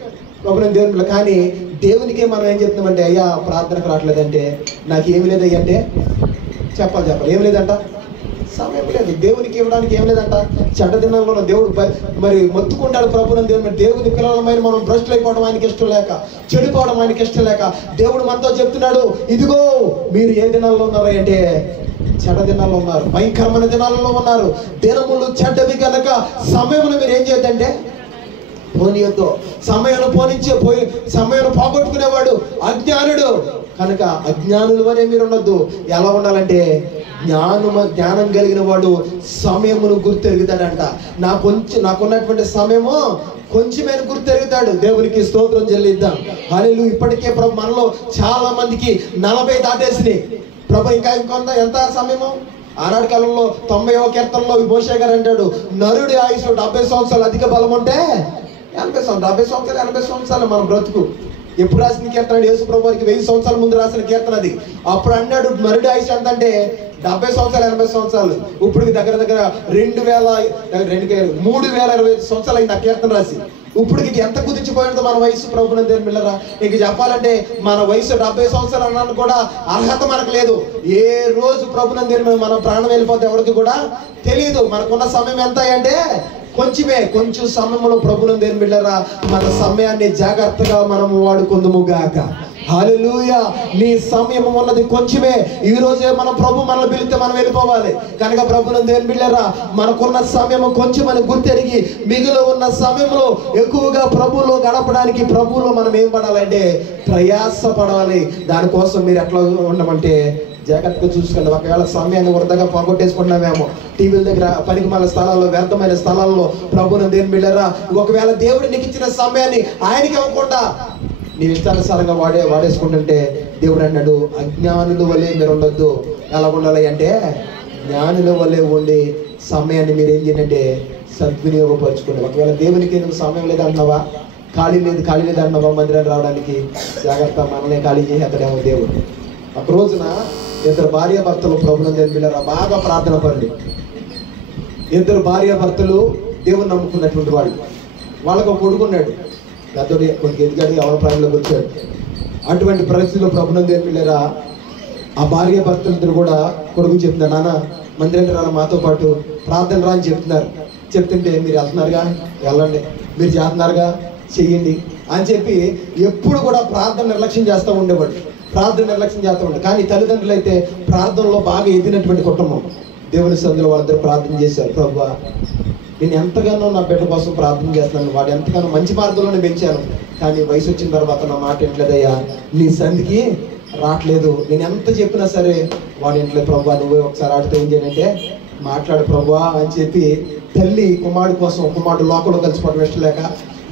దేవుని. కానీ దేవునికి మనం ఏం చెప్తున్నామంటే, అయ్యా ప్రార్థనకు రావట్లేదంటే నాకు ఏమి లేదయ్యా అంటే చెప్పాలి. ఏం లేదంట, సమయం లేదు. దేవునికి ఇవ్వడానికి ఏం లేదంట. చెడ్డ దినాల్లో దేవుడు మరి మొత్తుకుంటాడు ప్రభునందు దేవుని. దేవుని పిల్లలమైన మనం భ్రష్టులు అయిపోవడం ఆయనకి ఇష్టం లేక, చెడిపోవడం ఆయనకి ఇష్టం లేక దేవుడు మనతో చెప్తున్నాడు, ఇదిగో మీరు ఏ దినాల్లో ఉన్నారు అంటే చెడ్డ దినాల్లో ఉన్నారు, భయంకరమైన దినాలలో ఉన్నారు. దినములు చెడ్డవి కనుక సమయమును మీరు ఏం చేయొద్దంటే పోనీయొద్దు. సమయాన్ని పోగొట్టుకునేవాడు అజ్ఞానుడు కనుక అజ్ఞానుల వరే మీరు ఉండొద్దు. ఎలా ఉండాలంటే జ్ఞానం కలిగిన వాడు సమయమును గుర్తెరుగుతాడంట. నాకున్నటువంటి సమయము కొంచెమైన గుర్తెరుగుతాడు. దేవునికి స్తోత్రం చెల్లిద్దాం, హల్లెలూయా. ఇప్పటికే ప్రభు మనలో చాలా మందికి 40 దాటేసినాయి. ప్రభు ఇంకా ఎంత సమయము? ఆనాటి కాలంలో 90వ కీర్తనలో మోషే గారు అంటాడు, నరుడి ఆయుష్ 70 సంవత్సరాలు, అధిక బలం ఉంటే 80 సంవత్సరాలు 80 సంవత్సరాలు మన బ్రతుకు. ఎప్పుడు రాసిన కీర్తన? యేసు ప్రభు వారికి 1000 సంవత్సరాల ముందు రాసిన కీర్తన అది. అప్పుడు అన్నాడు నరుడి ఆయుష్ ఎంత అంటే 70 సంవత్సరాలు 80 సంవత్సరాలు. ఇప్పుడు దగ్గర 3025 సంవత్సరాలు అయింది ఆ కీర్తన రాసి. ఇప్పటికి ఇది ఎంత కుదించిపోయిందో మన వయసు ప్రభునందు దేవుని బిడ్డలారా. ఇంక చెప్పాలంటే మన వయసు 70 సంవత్సరాలు అన్నాను కూడా అర్హత మనకు లేదు. ఏ రోజు ప్రభునందు దేవుని మనం ప్రాణం వెళ్ళిపోతే ఎవరికి కూడా తెలియదు. మనకున్న సమయం ఎంత అంటే కొంచెమే. కొంచెం సమయంలో ప్రభునందు దేవుని బిడ్డలారా మన సమయాన్ని జాగ్రత్తగా మనం వాడుకుందుముగాక. హల్లెలూయా. నీ సమయం ఉన్నది కొంచెమే. ఈ రోజే మనం ప్రభు మనల్ని పిలిస్తే మనం వెళ్ళిపోవాలి కనుక ప్రభునందు దేవుని బిడ్డలారా మనకున్న సమయం కొంచెం అని గుర్తెరిగి మిగిలి ఉన్న సమయంలో ఎక్కువగా ప్రభువులో గడపడానికి ప్రభువులో మనం ఏం పడాలంటే ప్రయాస పడాలి. దానికోసం మీరు ఎట్లా ఉండమంటే జాగ్రత్తగా చూసుకోండి. ఒకవేళ సమయాన్ని వృధాగా పోగొట్టేసుకున్నామేమో టీవీల దగ్గర, పనికిమాల స్థలాల్లో, వ్యర్థమైన స్థలాల్లో ప్రభునందు దేవుని బిడ్డలారా ఒకవేళ దేవుడు నీకు ఇచ్చిన సమయాన్ని ఆయనకి ఇవ్వకుండా నీ ఇష్టానుసారంగా వాడేసుకుంటుంటే దేవుడు అన్నాడు అజ్ఞానుల వలె మీరు ఉండొద్దు. ఎలా ఉండాలి అంటే జ్ఞానుల వలె ఉండి సమయాన్ని మీరు ఏం చేయండి సద్వినియోగపరచుకోండి. ఒకవేళ దేవునికి నువ్వు సమయం లేదంటున్నావా, ఖాళీ లేదు అంటున్నావా మందిరాన్ని రావడానికి, జాగ్రత్త మనల్ని ఖాళీ చేసేస్తాడేమో దేవుడు. ఒక రోజున 2 భార్యాభర్తలు ప్రభునందు దేవుని బిడ్డలారా బాగా ప్రార్థన పరులు. 2 భార్యాభర్తలు దేవుని నమ్ముకున్నటువంటి వాళ్ళు. వాళ్ళకు ఒక కొడుకున్నాడు. పెద్దోడు కొంచెం ఎదిగాడు, ఎవరి ప్రాయంలోకి వచ్చాడు. అటువంటి పరిస్థితిలో ప్రభునందు దేవుని బిడ్డలారా ఆ భార్యాభర్తలిద్దరు కూడా కొడుకు చెప్తున్నారు, నాన్న మందిరానికి రాలా మాతో పాటు ప్రార్థన రా అని చెప్తున్నారు. చెప్తుంటే మీరు వెళ్తున్నారుగా వెళ్ళండి, మీరు చేస్తున్నారుగా చెయ్యండి అని చెప్పి ఎప్పుడు కూడా ప్రార్థన నిర్లక్ష్యం చేస్తూ ఉండేవాడు. కానీ తల్లిదండ్రులు అయితే ప్రార్థనలో బాగా ఎదిగినటువంటి కుటుంబం. దేవుని సన్నిధిలో వాళ్ళిద్దరు ప్రార్థన చేశారు. ప్రభువా నేను ఎంతగానో నా బిడ్డ కోసం ప్రార్థన చేస్తున్నాను, వాడు ఎంతగానో మంచి మార్గంలోనే పెంచాను, కానీ వయసు వచ్చిన తర్వాత నా మాట వింటలేదయ్యా, నీ సన్నిధికి రావట్లేదు. నేను ఎంత చెప్పినా సరే వాడు వింటలేదు. ప్రభువా నువ్వే ఒకసారి ఆడితే ఏం చేయాలంటే మాట్లాడు ప్రభువా అని చెప్పి తల్లి కుమారుడు కోసం, కుమారుడు లోకంలో కలిసిపోవడం ఇష్టం లేక,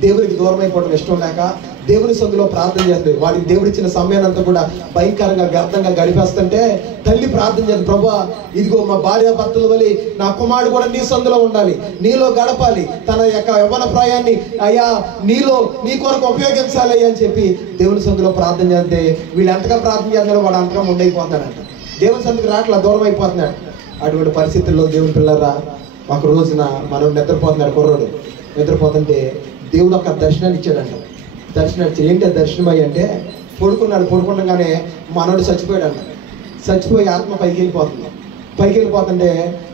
దేవునికి దూరం అయిపోవడం ఇష్టం లేక దేవుని సన్నిధిలో ప్రార్థన చేస్తుంది. వాడికి దేవుడు ఇచ్చిన సమయాన్ని అంతా కూడా భయంకరంగా వ్యర్థంగా గడిపేస్తుంటే తల్లి ప్రార్థన చేస్తుంది, ప్రభువా ఇదిగో మా భార్యాభర్తల వలె నా కుమారుడు కూడా నీ సన్నిధిలో ఉండాలి, నీలో గడపాలి, తన యొక్క యవ్వన ప్రాయాన్ని అయ్యా నీ కొరకు ఉపయోగించాలి అని చెప్పి దేవుని సన్నిధిలో ప్రార్థన చేస్తే వీళ్ళు ఎంతగా ప్రార్థన చేస్తున్నాడో వాడు అంతగా ఉండైపోతున్నాడంట. దేవుని సన్నిధికి రాట్లా దూరం అయిపోతున్నాడు. అటువంటి పరిస్థితుల్లో దేవుని పిల్లరా ఒక రోజున మనం నిద్రపోతున్నాడు. కుర్రోడు నిద్రపోతుంటే దేవుడు ఒక దర్శనాన్ని ఇచ్చాడంట. ఏంటి దర్శనం అయ్యి అంటే పడుకుండగానే మనోడు చచ్చిపోయాడంట. చచ్చిపోయి ఆత్మ పైకి వెళ్ళిపోతుంటే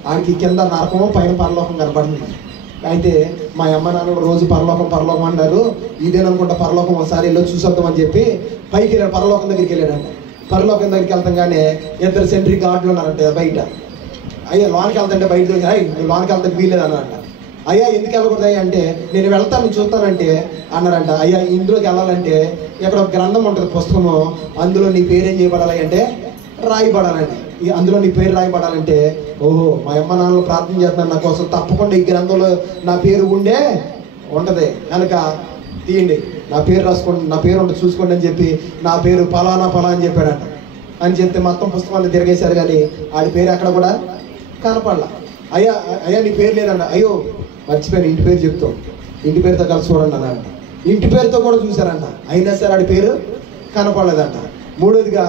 ఆడికి కింద నరకము పైన పరలోకం కనపడుతుంది. అయితే మా అమ్మ నాన్న రోజు పరలోకం అన్నారు, ఇదేననుకుంటా పరలోకం ఒకసారి వెళ్ళి చూసొద్దామని చెప్పి పైకి వెళ్ళాడు. పరలోకం దగ్గరికి వెళ్ళాడంట. పరలోకం దగ్గరికి వెళ్తాగానే 2 సెంట్రీ గార్డులు ఉన్నారంట బయట. అయ్యా లోనికి వెళ్తుంటే బయట నువ్వు లోనికి వెళ్తానికి వీల్లేదు అన్నారంట. అయ్యా ఎందుకు వెళ్ళకూడదు అంటే నేను వెళ్తాను చూస్తానంటే అన్నారంట. అయ్యా ఇందులోకి వెళ్ళాలంటే ఇక్కడ ఒక గ్రంథం ఉంటుంది, పుస్తకము, అందులో నీ పేరు ఏం చేయబడాలి అంటే రాయబడాలండి. అందులో నీ పేరు రాయబడాలంటే ఓహో మా అమ్మ నాన్నలు ప్రార్థన చేస్తున్నాను నా కోసం, తప్పకుండా ఈ గ్రంథంలో నా పేరు ఉండదు కనుక తీయండి, నా పేరు రాసుకోండి, నా పేరు ఉంటుంది చూసుకోండి అని చెప్పి నా పేరు ఫలానా అని చెప్పాడంట. అని చెప్తే మొత్తం పుస్తకాన్ని తిరిగేశారు కానీ ఆడి పేరు అక్కడ కూడా కనపడలా. అయ్యా నీ పేరు లేదంట. అయ్యో మర్చిపోయాను, ఇంటి పేరు చెప్తాం, ఇంటి పేరుతో కలిసి చూడండి అన్నారంట. ఇంటి పేరుతో కూడా చూశారంట, అయినా సరే ఆడి పేరు కనపడలేదంట. మూడోదిగా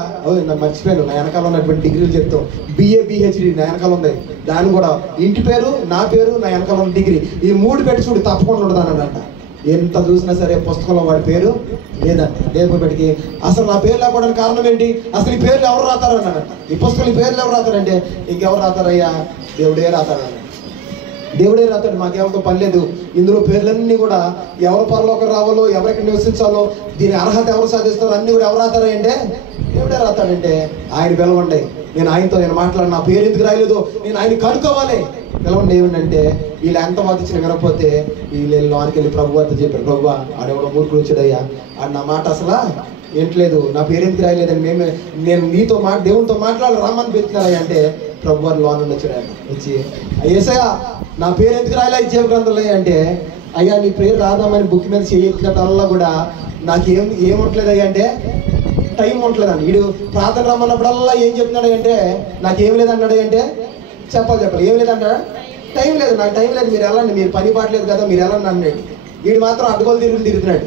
నాకు మర్చిపోయాను, నా వెనకాల ఉన్నటువంటి డిగ్రీలు చెప్తాం, BA PhD నా వెనకాల ఉంది, దాన్ని కూడా ఇంటి పేరు, నా పేరు, నా వెనకాల ఉన్న డిగ్రీ, ఈ 3 పెట్టి చూడు తప్పకుండా ఉండదు అన్నాడంట. ఎంత చూసినా సరే పుస్తకంలో వాడి పేరు లేదంట. లేకపోయేటికి అసలు నా పేరు లేకపోవడానికి కారణం ఏంటి, అసలు ఈ పేర్లు ఎవరు రాతారన్నాడంట. ఈ పుస్తకాలు ఈ పేర్లు ఎవరు రాతారంటే ఇంకెవరు రాతారయ్యా, దేవుడే రాతాడు. మాకేమతో పని లేదు. ఇందులో పేర్లన్నీ కూడా ఎవరు పరలోకం రావాలో, ఎవరికి నివసించాలో, దీని అర్హత ఎవరు సాధిస్తారో అన్నీ కూడా ఎవరు రాతారంటే దేవుడే రాతాడంటే ఆయన పిలవండి, నేను ఆయనతో మాట్లాడి నా పేరు ఎందుకు రాయలేదు నేను ఆయన కనుక్కోవాలి, పిలవండి. ఏమిటంటే వీళ్ళు ఎంత వాదించిన వినకపోతే వీళ్ళు లోనికి వెళ్ళి ప్రభు వద్ద చెప్పారు, ప్రభువా ఆడెవడో మూర్ఖుడు వచ్చాడయ్యా, ఆడు నా మాట అసలు ఏంట్లేదు, నా పేరు ఎందుకు రాయలేదని నేను నీతో దేవునితో మాట్లాడాలి రమ్మని పెడుతున్నారయ్యా అంటే ప్రభు వారు లోన్ వచ్చాడు. వచ్చి యేసయ్యా నా పేరు ఎందుకు రాయలే ఈ జీవ గ్రంథంలో అంటే, అయ్యా నీ పేరు రాదామని బుక్ మీద చేయటల్లా కూడా నాకు ఏముంటలేదు అయ్యా అంటే టైం ఉండలేదండి. వీడు ప్రార్థన రమ్మన్నప్పుడల్లా ఏం చెప్తున్నాడు అంటే నాకేం లేదన్నాడు అంటే చెప్పాలి ఏం లేదంటాడా, టైం లేదు, నాకు టైం లేదు, మీరు వెళ్ళండి, మీరు పని పాటలేదు కదా మీరు వెళ్ళండి అన్నాడు. వీడు మాత్రం అడ్డుకోలు తిరుగుతున్నాడు.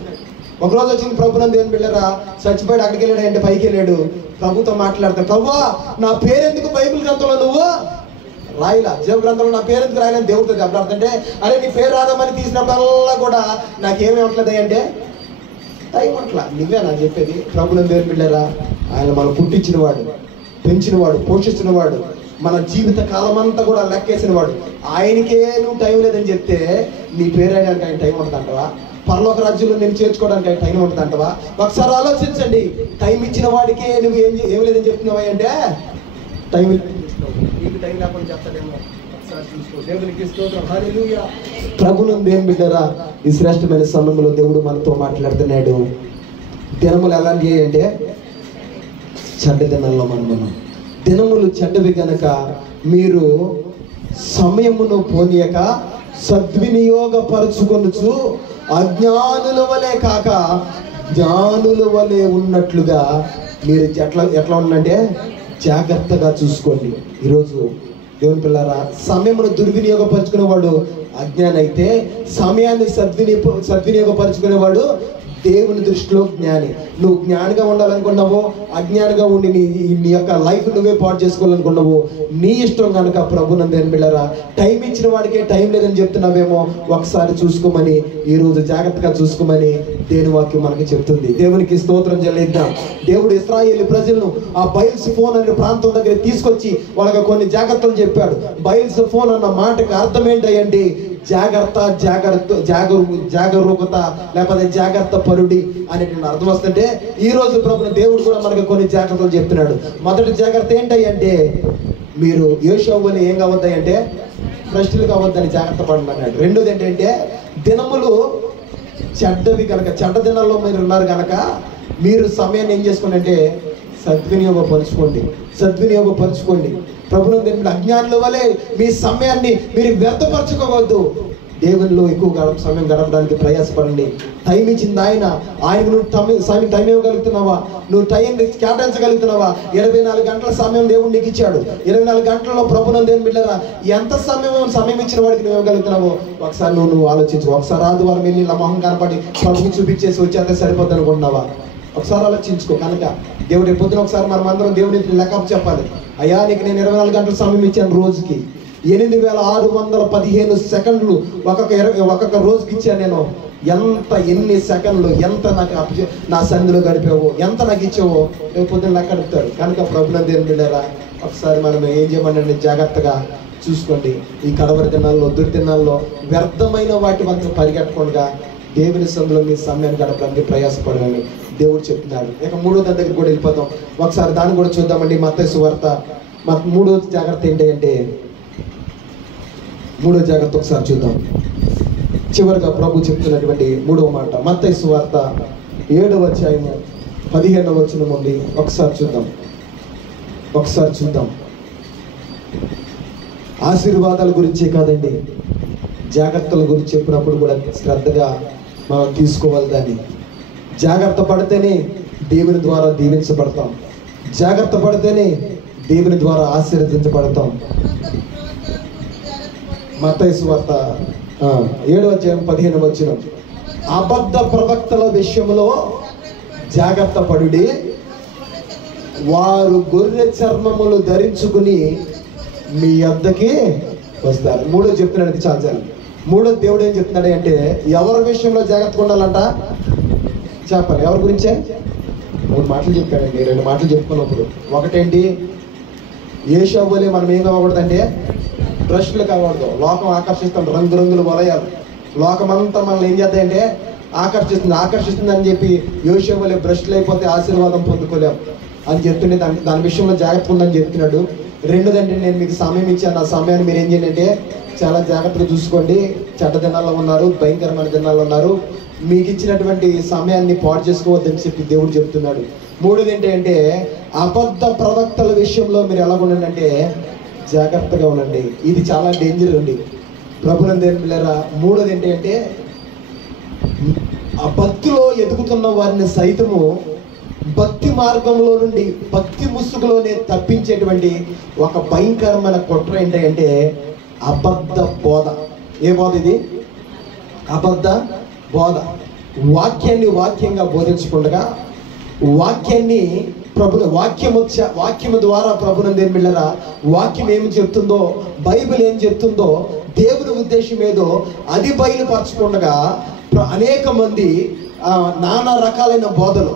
ఒకరోజు వచ్చింది ప్రభునందు దేవుని బిడ్డలారా, చచ్చిపోయాడు, అక్కడికి వెళ్ళాడు అంటే పైకి వెళ్ళాడు, ప్రభుతో మాట్లాడతాడు, ప్రభువా నా పేరు ఎందుకు బైబిల్ గ్రంథంలో నువ్వు రాయిలా జీవ గ్రంథంలో నా పేరు ఎందుకు రాయలేని దేవుడితో దెబ్బలాడుతుంటే, అరే నీ పేరు రాదామని తీసినప్పుడల్లా కూడా నాకేమీ ఉంటలేదు అంటే టైం అట్లా. నువ్వే నాకు చెప్పేది. ప్రభువుని దేవుని బిడ్డలారా, ఆయన మనం పుట్టించినవాడు, పెంచినవాడు, పోషించినవాడు, మన జీవిత కాలం అంతా కూడా లెక్కేసినవాడు. ఆయనకే నువ్వు టైం లేదని చెప్తే నీ పేరు రాయడానికి ఆయన టైం ఉంటుందంటవా? పరలోక రాజ్యంలో నేను చేర్చుకోవడానికి ఆయన టైం ఉంటుందంటవా? ఒకసారి ఆలోచించండి. టైం ఇచ్చిన వాడికే నువ్వు ఏం లేదని చెప్తున్నావా అంటే టైం నీకు టైం లేకుండా చెప్తాడేమో. ఒకసారి చూసుకో. దేవునికి స్తోత్రం. హల్లెలూయా. ప్రభువుని దేవుని బిడ్డలారా, ఈ శ్రేష్టమైన సమయంలో దేవుడు మనతో మాట్లాడుతున్నాడు. దినములు ఎలాంటివి అంటే చెడ్డ దినాల్లో మనం దినములు చెడ్డవి గనక మీరు సమయమును పోనీయక సద్వినియోగపరచుకొనుచు అజ్ఞానుల వలె కాక జ్ఞానుల వలె ఉన్నట్లుగా మీరు ఎట్లా ఉండంటే జాగ్రత్తగా చూసుకోండి. ఈరోజు దేవుని పిల్లారా, సమయమును దుర్వినియోగపరుచుకునేవాడు అజ్ఞాని అయితే, సమయాన్ని సద్వినియోగపరుచుకునేవాడు దేవుని దృష్టిలో జ్ఞాని. నువ్వు జ్ఞానిగా ఉండాలనుకున్నావో, అజ్ఞానిగా ఉండి నీ యొక్క లైఫ్ నువ్వే పాడు చేసుకోవాలనుకున్నావో నీ ఇష్టం కనుక. ప్రభువుని దేవుని బిడ్డలారా, టైం ఇచ్చిన వాడికే టైం లేదని చెప్తున్నావేమో, ఒకసారి చూసుకోమని, ఈరోజు జాగ్రత్తగా చూసుకోమని దేవుని వాక్యం మనకి చెప్తుంది. దేవునికి స్తోత్రం చెల్లిద్దాం. దేవుడు ఇశ్రాయేలు ప్రజలను ఆ బయల్స్ ఫోన్ అనే ప్రాంతం దగ్గర తీసుకొచ్చి వాళ్ళకి కొన్ని జాగ్రత్తలు చెప్పాడు. బయల్స్ ఫోన్ అన్న మాటకి అర్థం ఏంటంటే జాగరూకత లేకపోతే జాగ్రత్త పరుడి అనేటువంటి అర్థం వస్తుంటే, ఈ రోజు ప్రభుని దేవుడు కూడా మనకు కొన్ని జాగ్రత్తలు చెప్తున్నాడు. మొదటి జాగ్రత్త ఏంటంటే, మీరు యోషువ వలె ఏం కావద్దంటే భ్రష్టులు కావద్దని జాగ్రత్త పడండి అన్నాడు. రెండోది ఏంటంటే, దినములు చెడ్డవి కనుక, చెడ్డ దినాల్లో మీరు ఉన్నారు కనుక మీరు సమయాన్ని ఏం చేసుకోండి అంటే సద్వినియోగపరచుకోండి. ప్రభువుని దేవుని అజ్ఞానుల వలె మీ సమయాన్ని మీరు వ్యర్థపరచుకోవద్దు. దేవునిలో ఎక్కువ సమయం గడపడానికి ప్రయాసపడండి. టైం ఇచ్చింది ఆయనకు నువ్వు టైం ఇవ్వగలుగుతున్నావా? నువ్వు టైం కేటాయించగలుగుతున్నావా? 24 గంటల సమయం దేవుడు నీకు ఇచ్చాడు. 24 గంటలలో ప్రభువుని దేవుని బిడ్డలారా, ఎంత సమయం ఇచ్చిన వాడికి నువ్వు ఇవ్వగలుగుతున్నావో ఒకసారి నువ్వు ఆలోచించు. ఒకసారి ఆదివారం వెళ్ళి ఇలా మొహం కనపడి ప్రభుకి చూపించేసి వచ్చేంత సరిపోద్ది అనుకుంటున్నావా? ఒకసారి ఆలోచించుకో. కనుక దేవుడి పొద్దున ఒకసారి మనం అందరం దేవునికి లెక్కపు చెప్పాలి. అయ్యా, నీకు నేను 24 గంటల సమయం ఇచ్చాను, రోజుకి 8615 సెకండ్లు ఒక్కొక్క రోజుకి ఇచ్చాను నేను. ఎన్ని సెకండ్లు ఎంత నాకు నా సంధిలో గడిపావో, ఎంత నాకు ఇచ్చావో రేపు పొద్దున్న లెక్క అడుగుతాడు. కనుక ప్రభువుని దేవుని బిడ్డలారా, ఒకసారి మనం ఏం చేయమని జాగ్రత్తగా చూసుకోండి. ఈ కడవరి దినాల్లో, దుర్దినాల్లో వ్యర్థమైన వాటి వంతు పరిగెట్టకుండా దేవుని సందులో మీ సమయాన్ని గడపడానికి ప్రయాసపడాలని దేవుడు చెప్తున్నాడు. ఇక మూడో దాని దగ్గర కూడా వెళ్ళిపోతాం. ఒకసారి దాన్ని కూడా చూద్దామండి. మత్తయి సువార్త మూడో జాగ్రత్త ఏంటంటే, మూడో జాగ్రత్త ఒకసారి చూద్దాం. చివరిగా ప్రభు చెప్తున్నటువంటి మూడవ మాట మత్తయి సువార్త 7వ అధ్యాయము 15వ వచనం ఉంది. ఒకసారి చూద్దాం. ఆశీర్వాదాల గురించే కాదండి, జాగ్రత్తల గురించి చెప్పినప్పుడు కూడా శ్రద్ధగా మనం తీసుకోవాలి. దాన్ని జాగ్రత్త పడితేనే దేవుని ద్వారా దీవించబడతాం. జాగ్రత్త పడితేనే దేవుని ద్వారా ఆశీర్వదించబడతాం. మత్తయి సువార్త 7వ అధ్యాయం 15వ వచనం, అబద్ధ ప్రవక్తల విషయంలో జాగ్రత్త పడుడి, వారు గొర్రె చర్మములు ధరించుకుని మీ వద్దకి వస్తారు. మూడో చెప్తున్నాడు. చాలు. మూడో దేవుడు ఏం చెప్తున్నాడు అంటే, ఎవరి విషయంలో జాగ్రత్తగా ఉండాలంట చెప్పాలి. ఎవరి గురించే? 3 మాటలు చెప్పాడండి. 2 మాటలు చెప్పుకున్నప్పుడు ఒకటేంటి, యోషువ వలె మనం ఏం కాకూడదంటే భ్రష్టులు కాకూడదు. లోకం ఆకర్షిస్తాం, రంగురంగుల వలయాలు. లోకమంతా మనల్ని ఏం చేద్దాయంటే ఆకర్షిస్తుంది అని చెప్పి యోషువ వలె భ్రష్టులు అయిపోతే ఆశీర్వాదం పొందుకోలేం అని చెప్తుండే. దాని విషయంలో జాగ్రత్త ఉందని చెప్తున్నాడు. రెండోదంటే, నేను మీకు సమయం ఇచ్చాను, ఆ సమయాన్ని మీరు ఏం చేయండి అంటే చాలా జాగ్రత్తగా చూసుకోండి. చెడ్డ దినాల్లో ఉన్నారు, భయంకరమైన దినాల్లో ఉన్నారు, మీకు ఇచ్చినటువంటి సమయాన్ని పాడు చేసుకోవద్దని చెప్పి దేవుడు చెప్తున్నాడు. మూడోది ఏంటంటే, అబద్ధ ప్రవక్తల విషయంలో మీరు ఎలా ఉండండి అంటే జాగ్రత్తగా ఉండండి. ఇది చాలా డేంజర్ అండి ప్రభువుని దేవుని బిడ్డలారా. మూడోది ఏంటంటే, ఆ భక్తిలో ఎదుగుతున్న వారిని సైతము భక్తి మార్గంలో నుండి భక్తి ముసుగులోనే తప్పించేటువంటి ఒక భయంకరమైన కుట్ర ఏంటంటే అబద్ధ బోధ. ఏ బోధ ఇది? అబద్ధ బోధ. వాక్యాన్ని వాక్యంగా బోధించకుండా వాక్యాన్ని ప్రభుని వాక్యము ద్వారా ప్రభునందేమి బిళ్ళరా, వాక్యం ఏమి చెప్తుందో, బైబిల్ ఏం చెప్తుందో, దేవుని ఉద్దేశం ఏదో అది బయలుపరచకుండా అనేక మంది నానా రకాలైన బోధలు,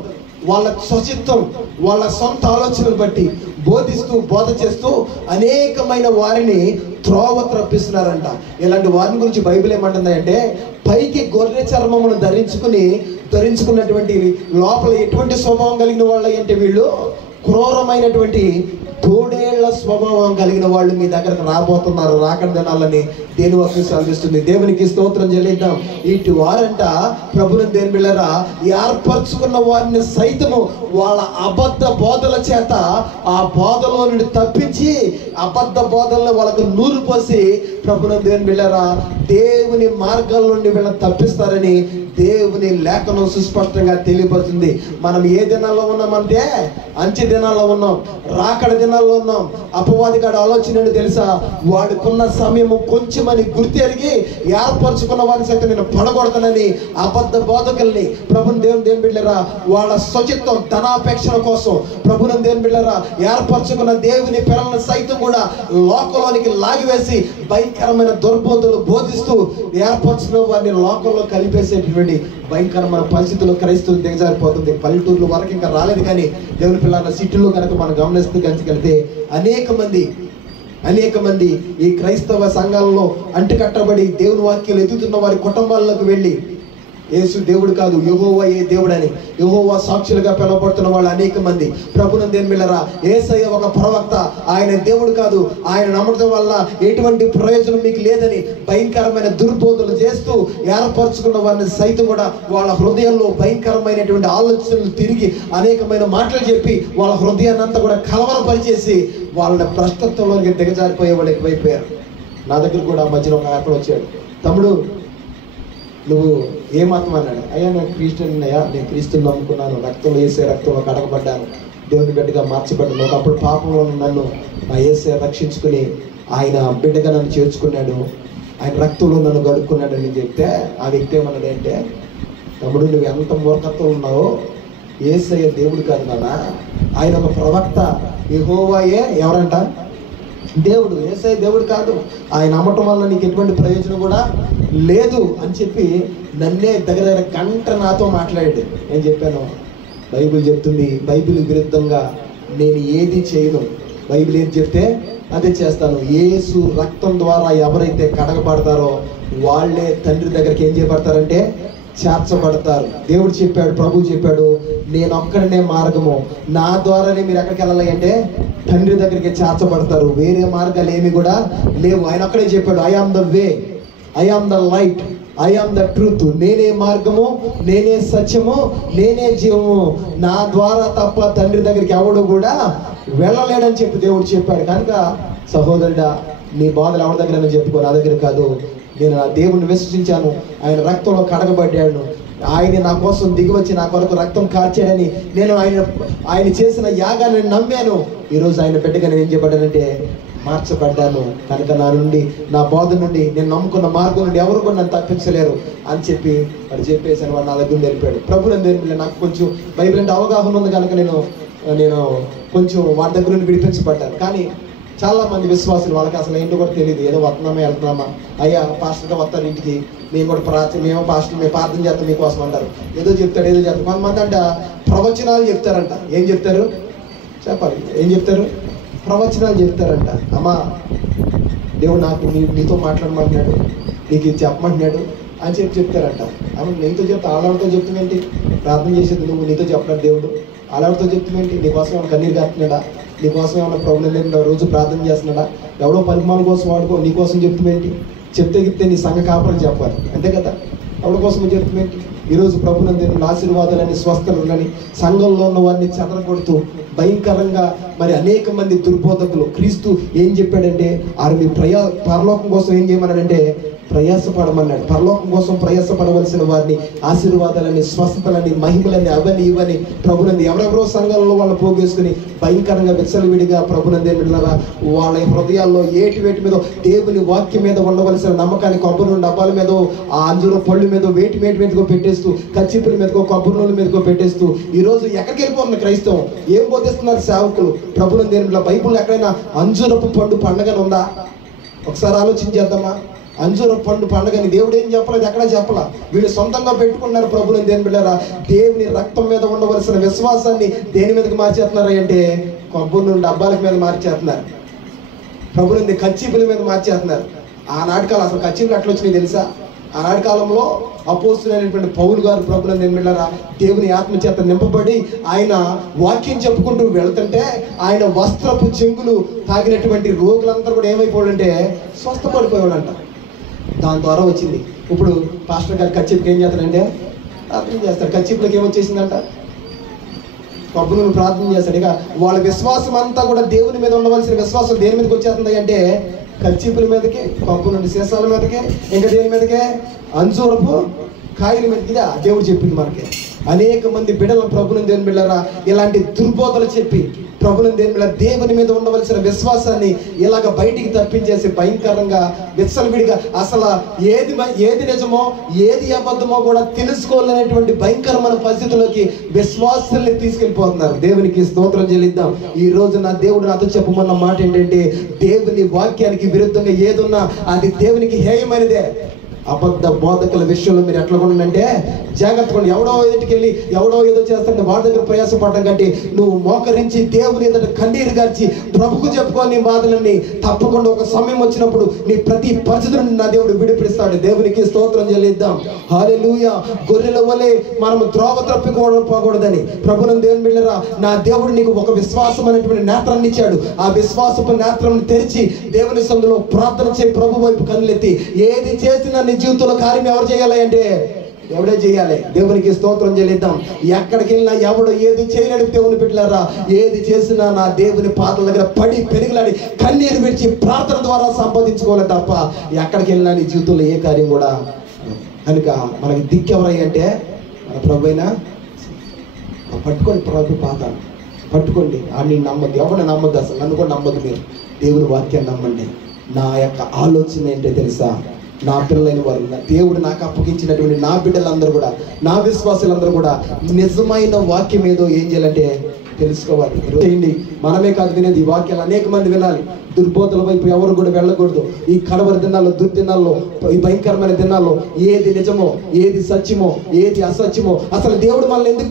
వాళ్ళ స్వచిత్తం, వాళ్ళ సొంత ఆలోచనలు బట్టి బోధ చేస్తూ అనేకమైన వారిని త్రోవ త్రప్పిస్తున్నారంట. ఇలాంటి వారిని గురించి బైబిల్ ఏమంటుందంటే, పైకి గొర్రె చర్మమును ధరించుకున్నటువంటి లోపల ఎటువంటి స్వభావం కలిగిన వాళ్ళు అంటే వీళ్ళు క్రూరమైనటువంటి తోడేళ్ల స్వభావం కలిగిన వాళ్ళు మీ దగ్గరకు రాబోతున్నారు, రాకడ దినాలని దేని వాక్యం సెలవిస్తుంది. దేవునికి స్తోత్రం చెల్లిద్దాం. ఇటు వారంట ప్రభుని దేని బిళ్ళరా, ఏర్పరచుకున్న వారిని సైతము వాళ్ళ అబద్ధ బోధల చేత ఆ బోధలో నుండి తప్పించి, అబద్ధ బోధలను వాళ్ళకు నూరు పోసి ప్రభుని దేని బిళ్ళరా దేవుని మార్గాల నుండి వీళ్ళని తప్పిస్తారని దేవుని లేఖనం సుస్పష్టంగా తెలియపడుతుంది. మనం ఏ దినాల్లో ఉన్నామంటే అంచె దినాల్లో ఉన్నాం, రాకడ దినాల్లో ఉన్నాం. అపవాది గాడి ఆలోచన ఏంటో తెలుసా? వాడుకున్న సమయము కొంచెమని గుర్తెరిగి ఏర్పరచుకున్న వారిని సైతం నేను పడగొడతానని అబద్ధ బోధకుల్ని ప్రభుని దేవుని బిడ్డరా వాళ్ళ స్వచిత్వం ధనాపేక్షణ కోసం ప్రభుని దేవుని బిడ్డరా ఏర్పరచుకున్న దేవుని పిల్లలను సైతం కూడా లోకంలోనికి లాగివేసి భయంకరమైన దుర్బోధలు బోధిస్తూ ఏర్పరచుకున్న వారిని లోకంలో కలిపేసేటువంటి భయంకరమైన పరిస్థితుల్లో క్రైస్తవులు దిగజారిపోతుంది. పల్లెటూర్ల వరకు ఇంకా రాలేదు, కానీ దేవుని పిల్లల సిటీలో కనుక మనం గమనిస్తూ కలిగితే అనేక మంది ఈ క్రైస్తవ సంఘాలలో అంటుకట్టబడి దేవుని వాక్యాలు ఎదుగుతున్న వారి కుటుంబాల్లోకి వెళ్ళి యేసు దేవుడు కాదు, యెహోవా ఏ దేవుడని యెహోవా సాక్షులుగా పిలువబడుతున్న వాళ్ళు అనేక మంది. ప్రభునందు దేని బిడ్డలారా, యేసయ్య ఒక ప్రవక్త, ఆయన దేవుడు కాదు, ఆయన నమ్మడం వల్ల ఎటువంటి ప్రయోజనం మీకు లేదని భయంకరమైన దుర్బోధలు చేస్తూ ఏర్పరచుకున్న వారిని సైతం కూడా వాళ్ళ హృదయంలో భయంకరమైనటువంటి ఆలోచనలు తిరిగి అనేకమైన మాటలు చెప్పి వాళ్ళ హృదయాన్ని అంతా కూడా కలవరపరిచేసి వాళ్ళని భ్రష్టత్వంలోకి దిగజారిపోయే వాళ్ళు ఎక్కువైపోయారు. నా దగ్గర కూడా ఆ మధ్యలో ఒక అతను వచ్చాడు, తమ్ముడు నువ్వు ఏ మతం అన్నాడు. అయ్యా నేను క్రిస్టియన్ అయ్యా, నేను క్రీస్తుని నమ్ముకున్నాను, రక్తంలో యేసే రక్తంలో కడగబడ్డాను, దేవుని బిడ్డగా మార్చబడ్డాను, ఒకప్పుడు పాపంలో నన్ను ఆ యేసే రక్షించుకుని ఆయన బిడ్డగా నన్ను చేర్చుకున్నాడు, ఆయన రక్తంలో నన్ను గడుక్కున్నాడు అని చెప్తే ఆ వ్యక్తి ఏమన్నాడు అంటే, తమ్ముడు నువ్వు ఎంత మూర్ఖత్వం ఉన్నావో, యేసయ్య దేవుడు కాదు నాన్న, ఆయన ఒక ప్రవక్త, యెహోవాయే ఎవరంట దేవుడు, యేసయ్య దేవుడు కాదు, ఆయన నమ్మటం వల్ల నీకు ఎటువంటి ప్రయోజనం కూడా లేదు అని చెప్పి నన్నే దగ్గర గంట నాతో మాట్లాడాడు. నేను చెప్పాను, బైబిల్ చెప్తుంది, బైబిల్ విరుద్ధంగా నేను ఏది చేయను, బైబిల్ ఏది చెప్తే అదే చేస్తాను. యేసు రక్తం ద్వారా ఎవరైతే కడగబడతారో వాళ్ళే తండ్రి దగ్గరికి ఏం చేయబడతారంటే చేర్చబడతారు. దేవుడు చెప్పాడు, ప్రభు చెప్పాడు, నేను ఒక్కడనే మార్గము, నా ద్వారానే మీరు ఎక్కడికి వెళ్ళాలి అంటే తండ్రి దగ్గరికి చేర్చబడతారు, వేరే మార్గాలు ఏమి కూడా లేవు. ఆయన ఒక్కడే చెప్పాడు, I am the way, I am the light, I am the truth, నేనే మార్గము, నేనే సత్యము, నేనే జీవము, నా ద్వారా తప్ప తండ్రి దగ్గరికి ఎవడు కూడా వెళ్ళలేడని చెప్పి దేవుడు చెప్పాడు. కనుక సహోదరుడా, నీ బాధలు ఎవరి దగ్గర చెప్పుకో, నా దగ్గర కాదు. నేను ఆ దేవుణ్ణి విశ్వసించాను, ఆయన రక్తంలో కడగబడ్డాను, ఆయన నా కోసం దిగివచ్చి నా కొరకు రక్తం కార్చాడని నేను ఆయన చేసిన యాగాన్ని నమ్మాను. ఈరోజు ఆయన బిడ్డగా నేను ఏం చేయబడ్డానంటే మార్చబడ్డాను. కనుక నా నుండి, నా బోధ నుండి, నేను నమ్ముకున్న మార్గం నుండి ఎవరు కూడా నన్ను తప్పించలేరు అని చెప్పి వాడు చెప్పేసాను. వాడు నా దగ్గర నేర్పాడు. ప్రభు నన్ను నాకు కొంచెం బైబిల్ అంటే అవగాహన ఉంది కనుక నేను కొంచెం వాడి దగ్గర నుండి విడిపించబడ్డాను. కానీ చాలా మంది విశ్వాసులు, వాళ్ళకి అసలు ఏంటో కూడా తెలియదు, ఏదో వస్తున్నామా వెళ్తున్నామా, అయ్యా పాస్టర్గా వస్తారు ఇంటికి, మేము కూడా మేము ప్రార్థన చేస్తాం మీకోసం అంటారు, ఏదో చెప్తాడు, ఏదో చెప్తారు. కొంతమంది అంట ప్రవచనాలు చెప్తారంట. ఏం చెప్తారు చెప్పాలి, ఏం చెప్తారు? ప్రవచనాలు చెప్తారంట. అమ్మా దేవుడు నాకు నీతో మాట్లాడమంటున్నాడు, నీకు ఇది చెప్పమంటున్నాడు అని చెప్తారంట. అమ్మ నీతో చెప్తా, ఆలవాడితో చెప్తుందేంటి? ప్రార్థన చేసేది నువ్వు, నీతో చెప్పినాడు దేవుడు, ఆలవాడితో చెప్తుందేంటి? నీకోసం ఏమైనా కన్నీరు కాస్తున్నాడా? నీకోసం ఏమైనా ప్రాబ్లం లేదు, రోజు ప్రార్థన చేస్తున్నాడా? ఎవడో పరిమాణం కోసం వాడుకో, నీకోసం చెప్తుందేంటి? చెప్తే నీ సంఘ కాపురం చెప్పాలి, అంతే కదా. ఎవరి కోసం చెప్తుందేంటి? ఈరోజు ప్రభునందు ఆశీర్వాదాలని, స్వస్థలని సంఘంలో ఉన్న వారిని చెదరగొడుతూ భయంకరంగా మరి అనేక మంది దుర్బోధకులు. క్రీస్తు ఏం చెప్పాడంటే, మీ పరలోకం కోసం ఏం చేయమన్నాడంటే ప్రయాసపడమన్నాడు. పరలోకం కోసం ప్రయాసపడవలసిన వారిని ఆశీర్వాదాలని, స్వస్థతలని, మహిమలని, అవని ఇవని ప్రభునంది ఎవరెవరో సంఘాలలో వాళ్ళు పోగేసుకుని భయంకరంగా విచ్చలవిడిగా ప్రభునంది బిడ్డలారా వాళ్ళ హృదయాల్లో వేటి మీద దేవుని వాక్యం మీద ఉండవలసిన నమ్మకాన్ని కొబ్బరి డబ్బాల మీద, ఆ అంజూర పళ్ళు మీద వేటి మీదకో పెట్టేస్తూ, కచ్చిపుల మీదకో, కొబ్బరి నూనె మీదకో పెట్టేస్తూ ఈరోజు ఎక్కడికి వెళ్ళిపోతుంది క్రైస్తవం? ఏం బోధిస్తున్నారు సేవకులు? ప్రభునంది బైబుల్ ఎక్కడైనా అంజూరపు పండు పండగని ఉందా? ఒకసారి ఆలోచించేద్దామా? అంజూర పండు పండుగని దేవుడు ఏం చెప్పలేదు, ఎక్కడా చెప్పలా. వీళ్ళు సొంతంగా పెట్టుకున్నారు ప్రభుని. దేని బిడ్డారా, దేవుని రక్తం మీద ఉండవలసిన విశ్వాసాన్ని దేని మీదకి మార్చేస్తున్నారు అంటే కొబ్బరి నుండి డబ్బాల మీద మార్చేస్తున్నారు. ప్రభుని కచ్చిపుల మీద మార్చేస్తున్నారు. ఆనాటి కాలం అసలు కచ్చిపులు ఎట్లా వచ్చినాయి తెలుసా? ఆనాటి కాలంలో అపోస్తులైనటువంటి పౌలు గారు ప్రభుని దేని బిడ్డారా దేవుని ఆత్మ చేత నింపబడి ఆయన వాక్యం చెప్పుకుంటూ వెళ్తుంటే ఆయన వస్త్రపు చెంగులు తాగినటువంటి రోగులందరూ కూడా ఏమైపోయాడంటే స్వస్థపడిపోయాడంట. దాని ద్వారా వచ్చింది. ఇప్పుడు పాస్టర్ గారు కచ్చిపుకి ఏం చేస్తాడంటే ప్రార్థన చేస్తారు. కచ్చిపులకి ఏమొచ్చేసిందంట? కొబ్బరి నూనె ప్రార్థన చేస్తాడు. ఇక వాళ్ళ విశ్వాసం అంతా కూడా దేవుని మీద ఉండవలసిన విశ్వాసం దేని మీదకి వచ్చేస్తుంది అంటే కచ్చిపుల మీదకి, కొబ్బరి నూనె సీసాల మీదకి, ఇంకా దేని మీదకే అంజూరపు కాయల మీదకి. దేవుడు చెప్పింది మనకి. అనేక మంది బిడ్డల ప్రభుని దేని బిడ్డరా ఇలాంటి దుర్బోధలు చెప్పి ప్రభుని దేని బిడ్డ దేవుని మీద ఉండవలసిన విశ్వాసాన్ని ఇలాగ బయటికి తప్పించేసి భయంకరంగా విచ్చలవిడిగా అసలు ఏది నిజమో ఏది అబద్ధమో కూడా తెలుసుకోలేనటువంటి భయంకరమైన పరిస్థితుల్లోకి విశ్వాసాన్ని తీసుకెళ్ళిపోతున్నారు. దేవునికి స్తోత్రం చెల్లిద్దాం. ఈ రోజు నా దేవుడు నాతో చెప్పమన్న మాట ఏంటంటే దేవుని వాక్యానికి విరుద్ధంగా ఏదున్నా అది దేవునికి హేయమైనదే. అబద్ధ బోధకుల విషయంలో మీరు ఎట్లా ఉండంటే జాగ్రత్తగా. ఎవడో ఎదుటికి వెళ్ళి ఎవడో ఏదో చేస్తాంటే వాడి దగ్గర ప్రయాసపడడం కంటే నువ్వు మోకరించి దేవుని ఎదుట కన్నీరు గార్చి ప్రభుకు చెప్పుకొని నీ బాధలన్నీ తప్పకుండా ఒక సమయం వచ్చినప్పుడు నీ ప్రతి పరిస్థితులను నా దేవుడు విడిపిస్తాడు. దేవునికి స్తోత్రం చెల్లిద్దాం. హల్లెలూయా. గొర్రెల వలె మనము త్రోవ తప్పిపోకూడదని ప్రభుని దేవుని బిడ్డరా నా దేవుడు నీకు ఒక విశ్వాసం అనేటువంటి నేత్రాన్ని ఇచ్చాడు. ఆ విశ్వాసపు నేత్రం తెరిచి దేవుని సందులో ప్రార్థన చేయి. ప్రభు వైపు కన్నులెత్తి ఏది చేసినా నీ జీవితంలో కార్యం ఎవరు చేయాలి అంటే ఎవడే చేయాలి. దేవునికి స్తోత్రం చెల్లిద్దాం. ఎక్కడికి వెళ్ళినా ఎవడు ఏది చేయలేడు. దేవుని బిడ్డలారా ఏది చేసినా నా దేవుని పాదల దగ్గర పడి పెరిగిలాడి కన్నీరు విడిచి ప్రార్థన ద్వారా సంపాదించుకోవాలి తప్ప ఎక్కడికి వెళ్ళినా నీ జీవితంలో ఏ కార్యం కూడా. కనుక మనకి దిక్కు ఎవరై అంటే మన ప్రభు అయినా. పట్టుకోండి ప్రభు పాదాలు పట్టుకోండి. అని నమ్మద్దు, ఎవరిని నమ్మద్దు, అసలు నన్ను కూడా నమ్మద్దు. మీరు దేవుని వాక్యాన్ని నమ్మండి. నా యొక్క ఆలోచన ఏంటో తెలుసా? నా పిల్లలైన వారు, దేవుడు నాకు అప్పగించినటువంటి నా బిడ్డలందరూ కూడా, నా విశ్వాసులందరూ కూడా నిజమైన వాక్యం ఏదో ఏం చేయాలంటే తెలుసుకోవాలి. చేయండి. మనమే కాదు వినేది, ఈ వాక్యాలు అనేక మంది వినాలి. దుర్బోధల వైపు ఎవరు కూడా వెళ్ళకూడదు. ఈ కడవరి దినాల్లో, దుర్దినాల్లో, ఈ భయంకరమైన దినాల్లో ఏది నిజమో, ఏది సత్యమో, ఏది అసత్యమో, అసలు దేవుడు మనల్ని ఎందుకు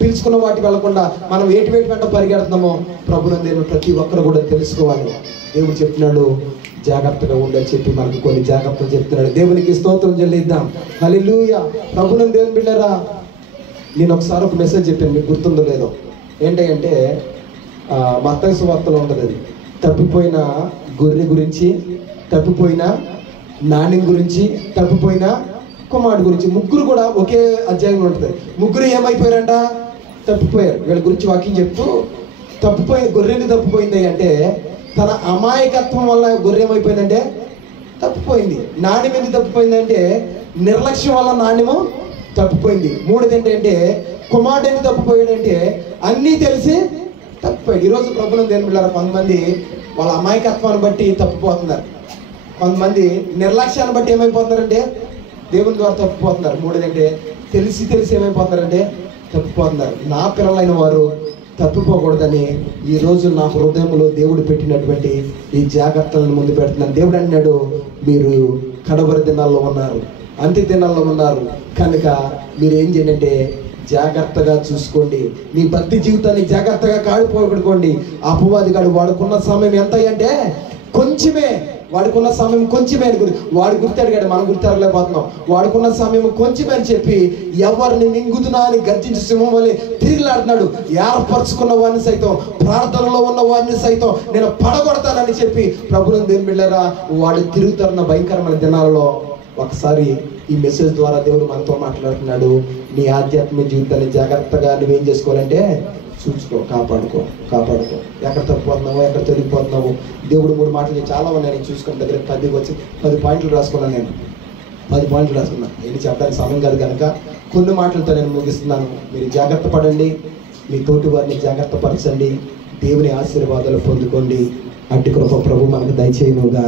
పిలుచుకున్న వాటికి వెళ్లకుండా మనం వేటి వెంట పరిగెడుతున్నామో ప్రభునందు ప్రతి ఒక్కరు కూడా తెలుసుకోవాలి. దేవుడు చెప్తున్నాడు జాగ్రత్తగా ఉండని చెప్పి మనకు కొన్ని జాగ్రత్తలు చెప్తున్నాడు. దేవునికి స్తోత్రం చెల్లిద్దాం. హల్లెలూయా. ప్రభునందు దేవుని బిడ్డలారా నేను ఒకసారి ఒక మెసేజ్ చెప్పాను, మీకు గుర్తుందో లేదో. ఏంటంటే మత్తయి సువార్తలో ఉంటుంది. అది తప్పిపోయిన గొర్రె గురించి, తప్పిపోయిన నాణ్యం గురించి, తప్పిపోయిన కుమారుడు గురించి. ముగ్గురు కూడా ఒకే అధ్యాయంలో ఉంటుంది. ముగ్గురు ఏమైపోయారంట? తప్పిపోయారు. వీళ్ళ గురించి వాక్యం చెప్తూ గొర్రెని తప్పిపోయింది అంటే తన అమాయకత్వం వల్ల గొర్రె ఏమైపోయిందంటే తప్పిపోయింది. నాణ్యం ఎందుకు తప్పిపోయిందంటే నిర్లక్ష్యం వల్ల నాణ్యము తప్పిపోయింది. మూడోది ఏంటంటే కుమారుడు ఎందుకు తప్పిపోయాడంటే అన్నీ తెలిసి తప్పిపోయాడు. ఈరోజు ప్రభుత్వం దేని బిడ్డలారా కొంతమంది వాళ్ళ అమాయకత్వాన్ని బట్టి తప్పిపోతున్నారు. కొంతమంది నిర్లక్ష్యాన్ని బట్టి ఏమైపోతున్నారంటే దేవుని ద్వారా తప్పిపోతున్నారు. మూడోది అంటే తెలిసి ఏమైపోతున్నారంటే తప్పిపోతున్నారు. నా పిల్లలైన వారు తప్పిపోకూడదని ఈరోజు నా హృదయంలో దేవుడు పెట్టినటువంటి ఈ జాగ్రత్తలను ముందు పెడుతున్నాను. దేవుడు అన్నాడు మీరు కడవరి దినాల్లో ఉన్నారు, అంత్య దినాల్లో ఉన్నారు. కనుక మీరు ఏం చేయండి, జాగ్రత్తగా చూసుకోండి. మీ భక్తి జీవితాన్ని జాగ్రత్తగా కాడిపోగొట్టుకోండి. అపవాదిగాడు వాడుకున్న సమయం ఎంత అంటే కొంచెమే. వాడుకున్న సమయం కొంచెమే అని వాడు గుర్తెరగాడు, మనం గుర్తెరగలేకపోతున్నాం. వాడుకున్న సమయం కొంచెమే అని చెప్పి ఎవరిని మింగుతున్నా అని గర్జించి సింహం వల్ల తిరిగిలాడుతున్నాడు. ఏర్పరచుకున్న వారిని సైతం, ప్రార్థనలో ఉన్న వారిని సైతం నేను పడగొడతానని చెప్పి ప్రభువుని దేవుని బిడ్డలారా వాడు తిరుగుతున్న భయంకరమైన దినాలలో ఒకసారి ఈ మెసేజ్ ద్వారా దేవుడు మనతో మాట్లాడుతున్నాడు. నీ ఆధ్యాత్మిక జీవితాన్ని జాగ్రత్తగా నువ్వేం చేసుకోవాలంటే చూసుకో, కాపాడుకో. ఎక్కడ తప్పిపోతున్నావో, ఎక్కడ తొలగిపోతున్నావో దేవుడు 3 మాటలు చాలా ఉన్నాయి. నేను చూసుకున్న దగ్గర 10 పాయింట్లు రాసుకున్నాను. నేను 10 పాయింట్లు రాసుకున్నాను. ఇది చెప్పడానికి సమయం కాదు కనుక కొన్ని మాటలతో నేను ముగిస్తున్నాను. మీరు జాగ్రత్త పడండి, మీ తోటి వారిని జాగ్రత్త పరచండి, దేవుని ఆశీర్వాదాలు పొందుకోండి. అట్టి కృప ప్రభు మనకు దయచేయునుగా.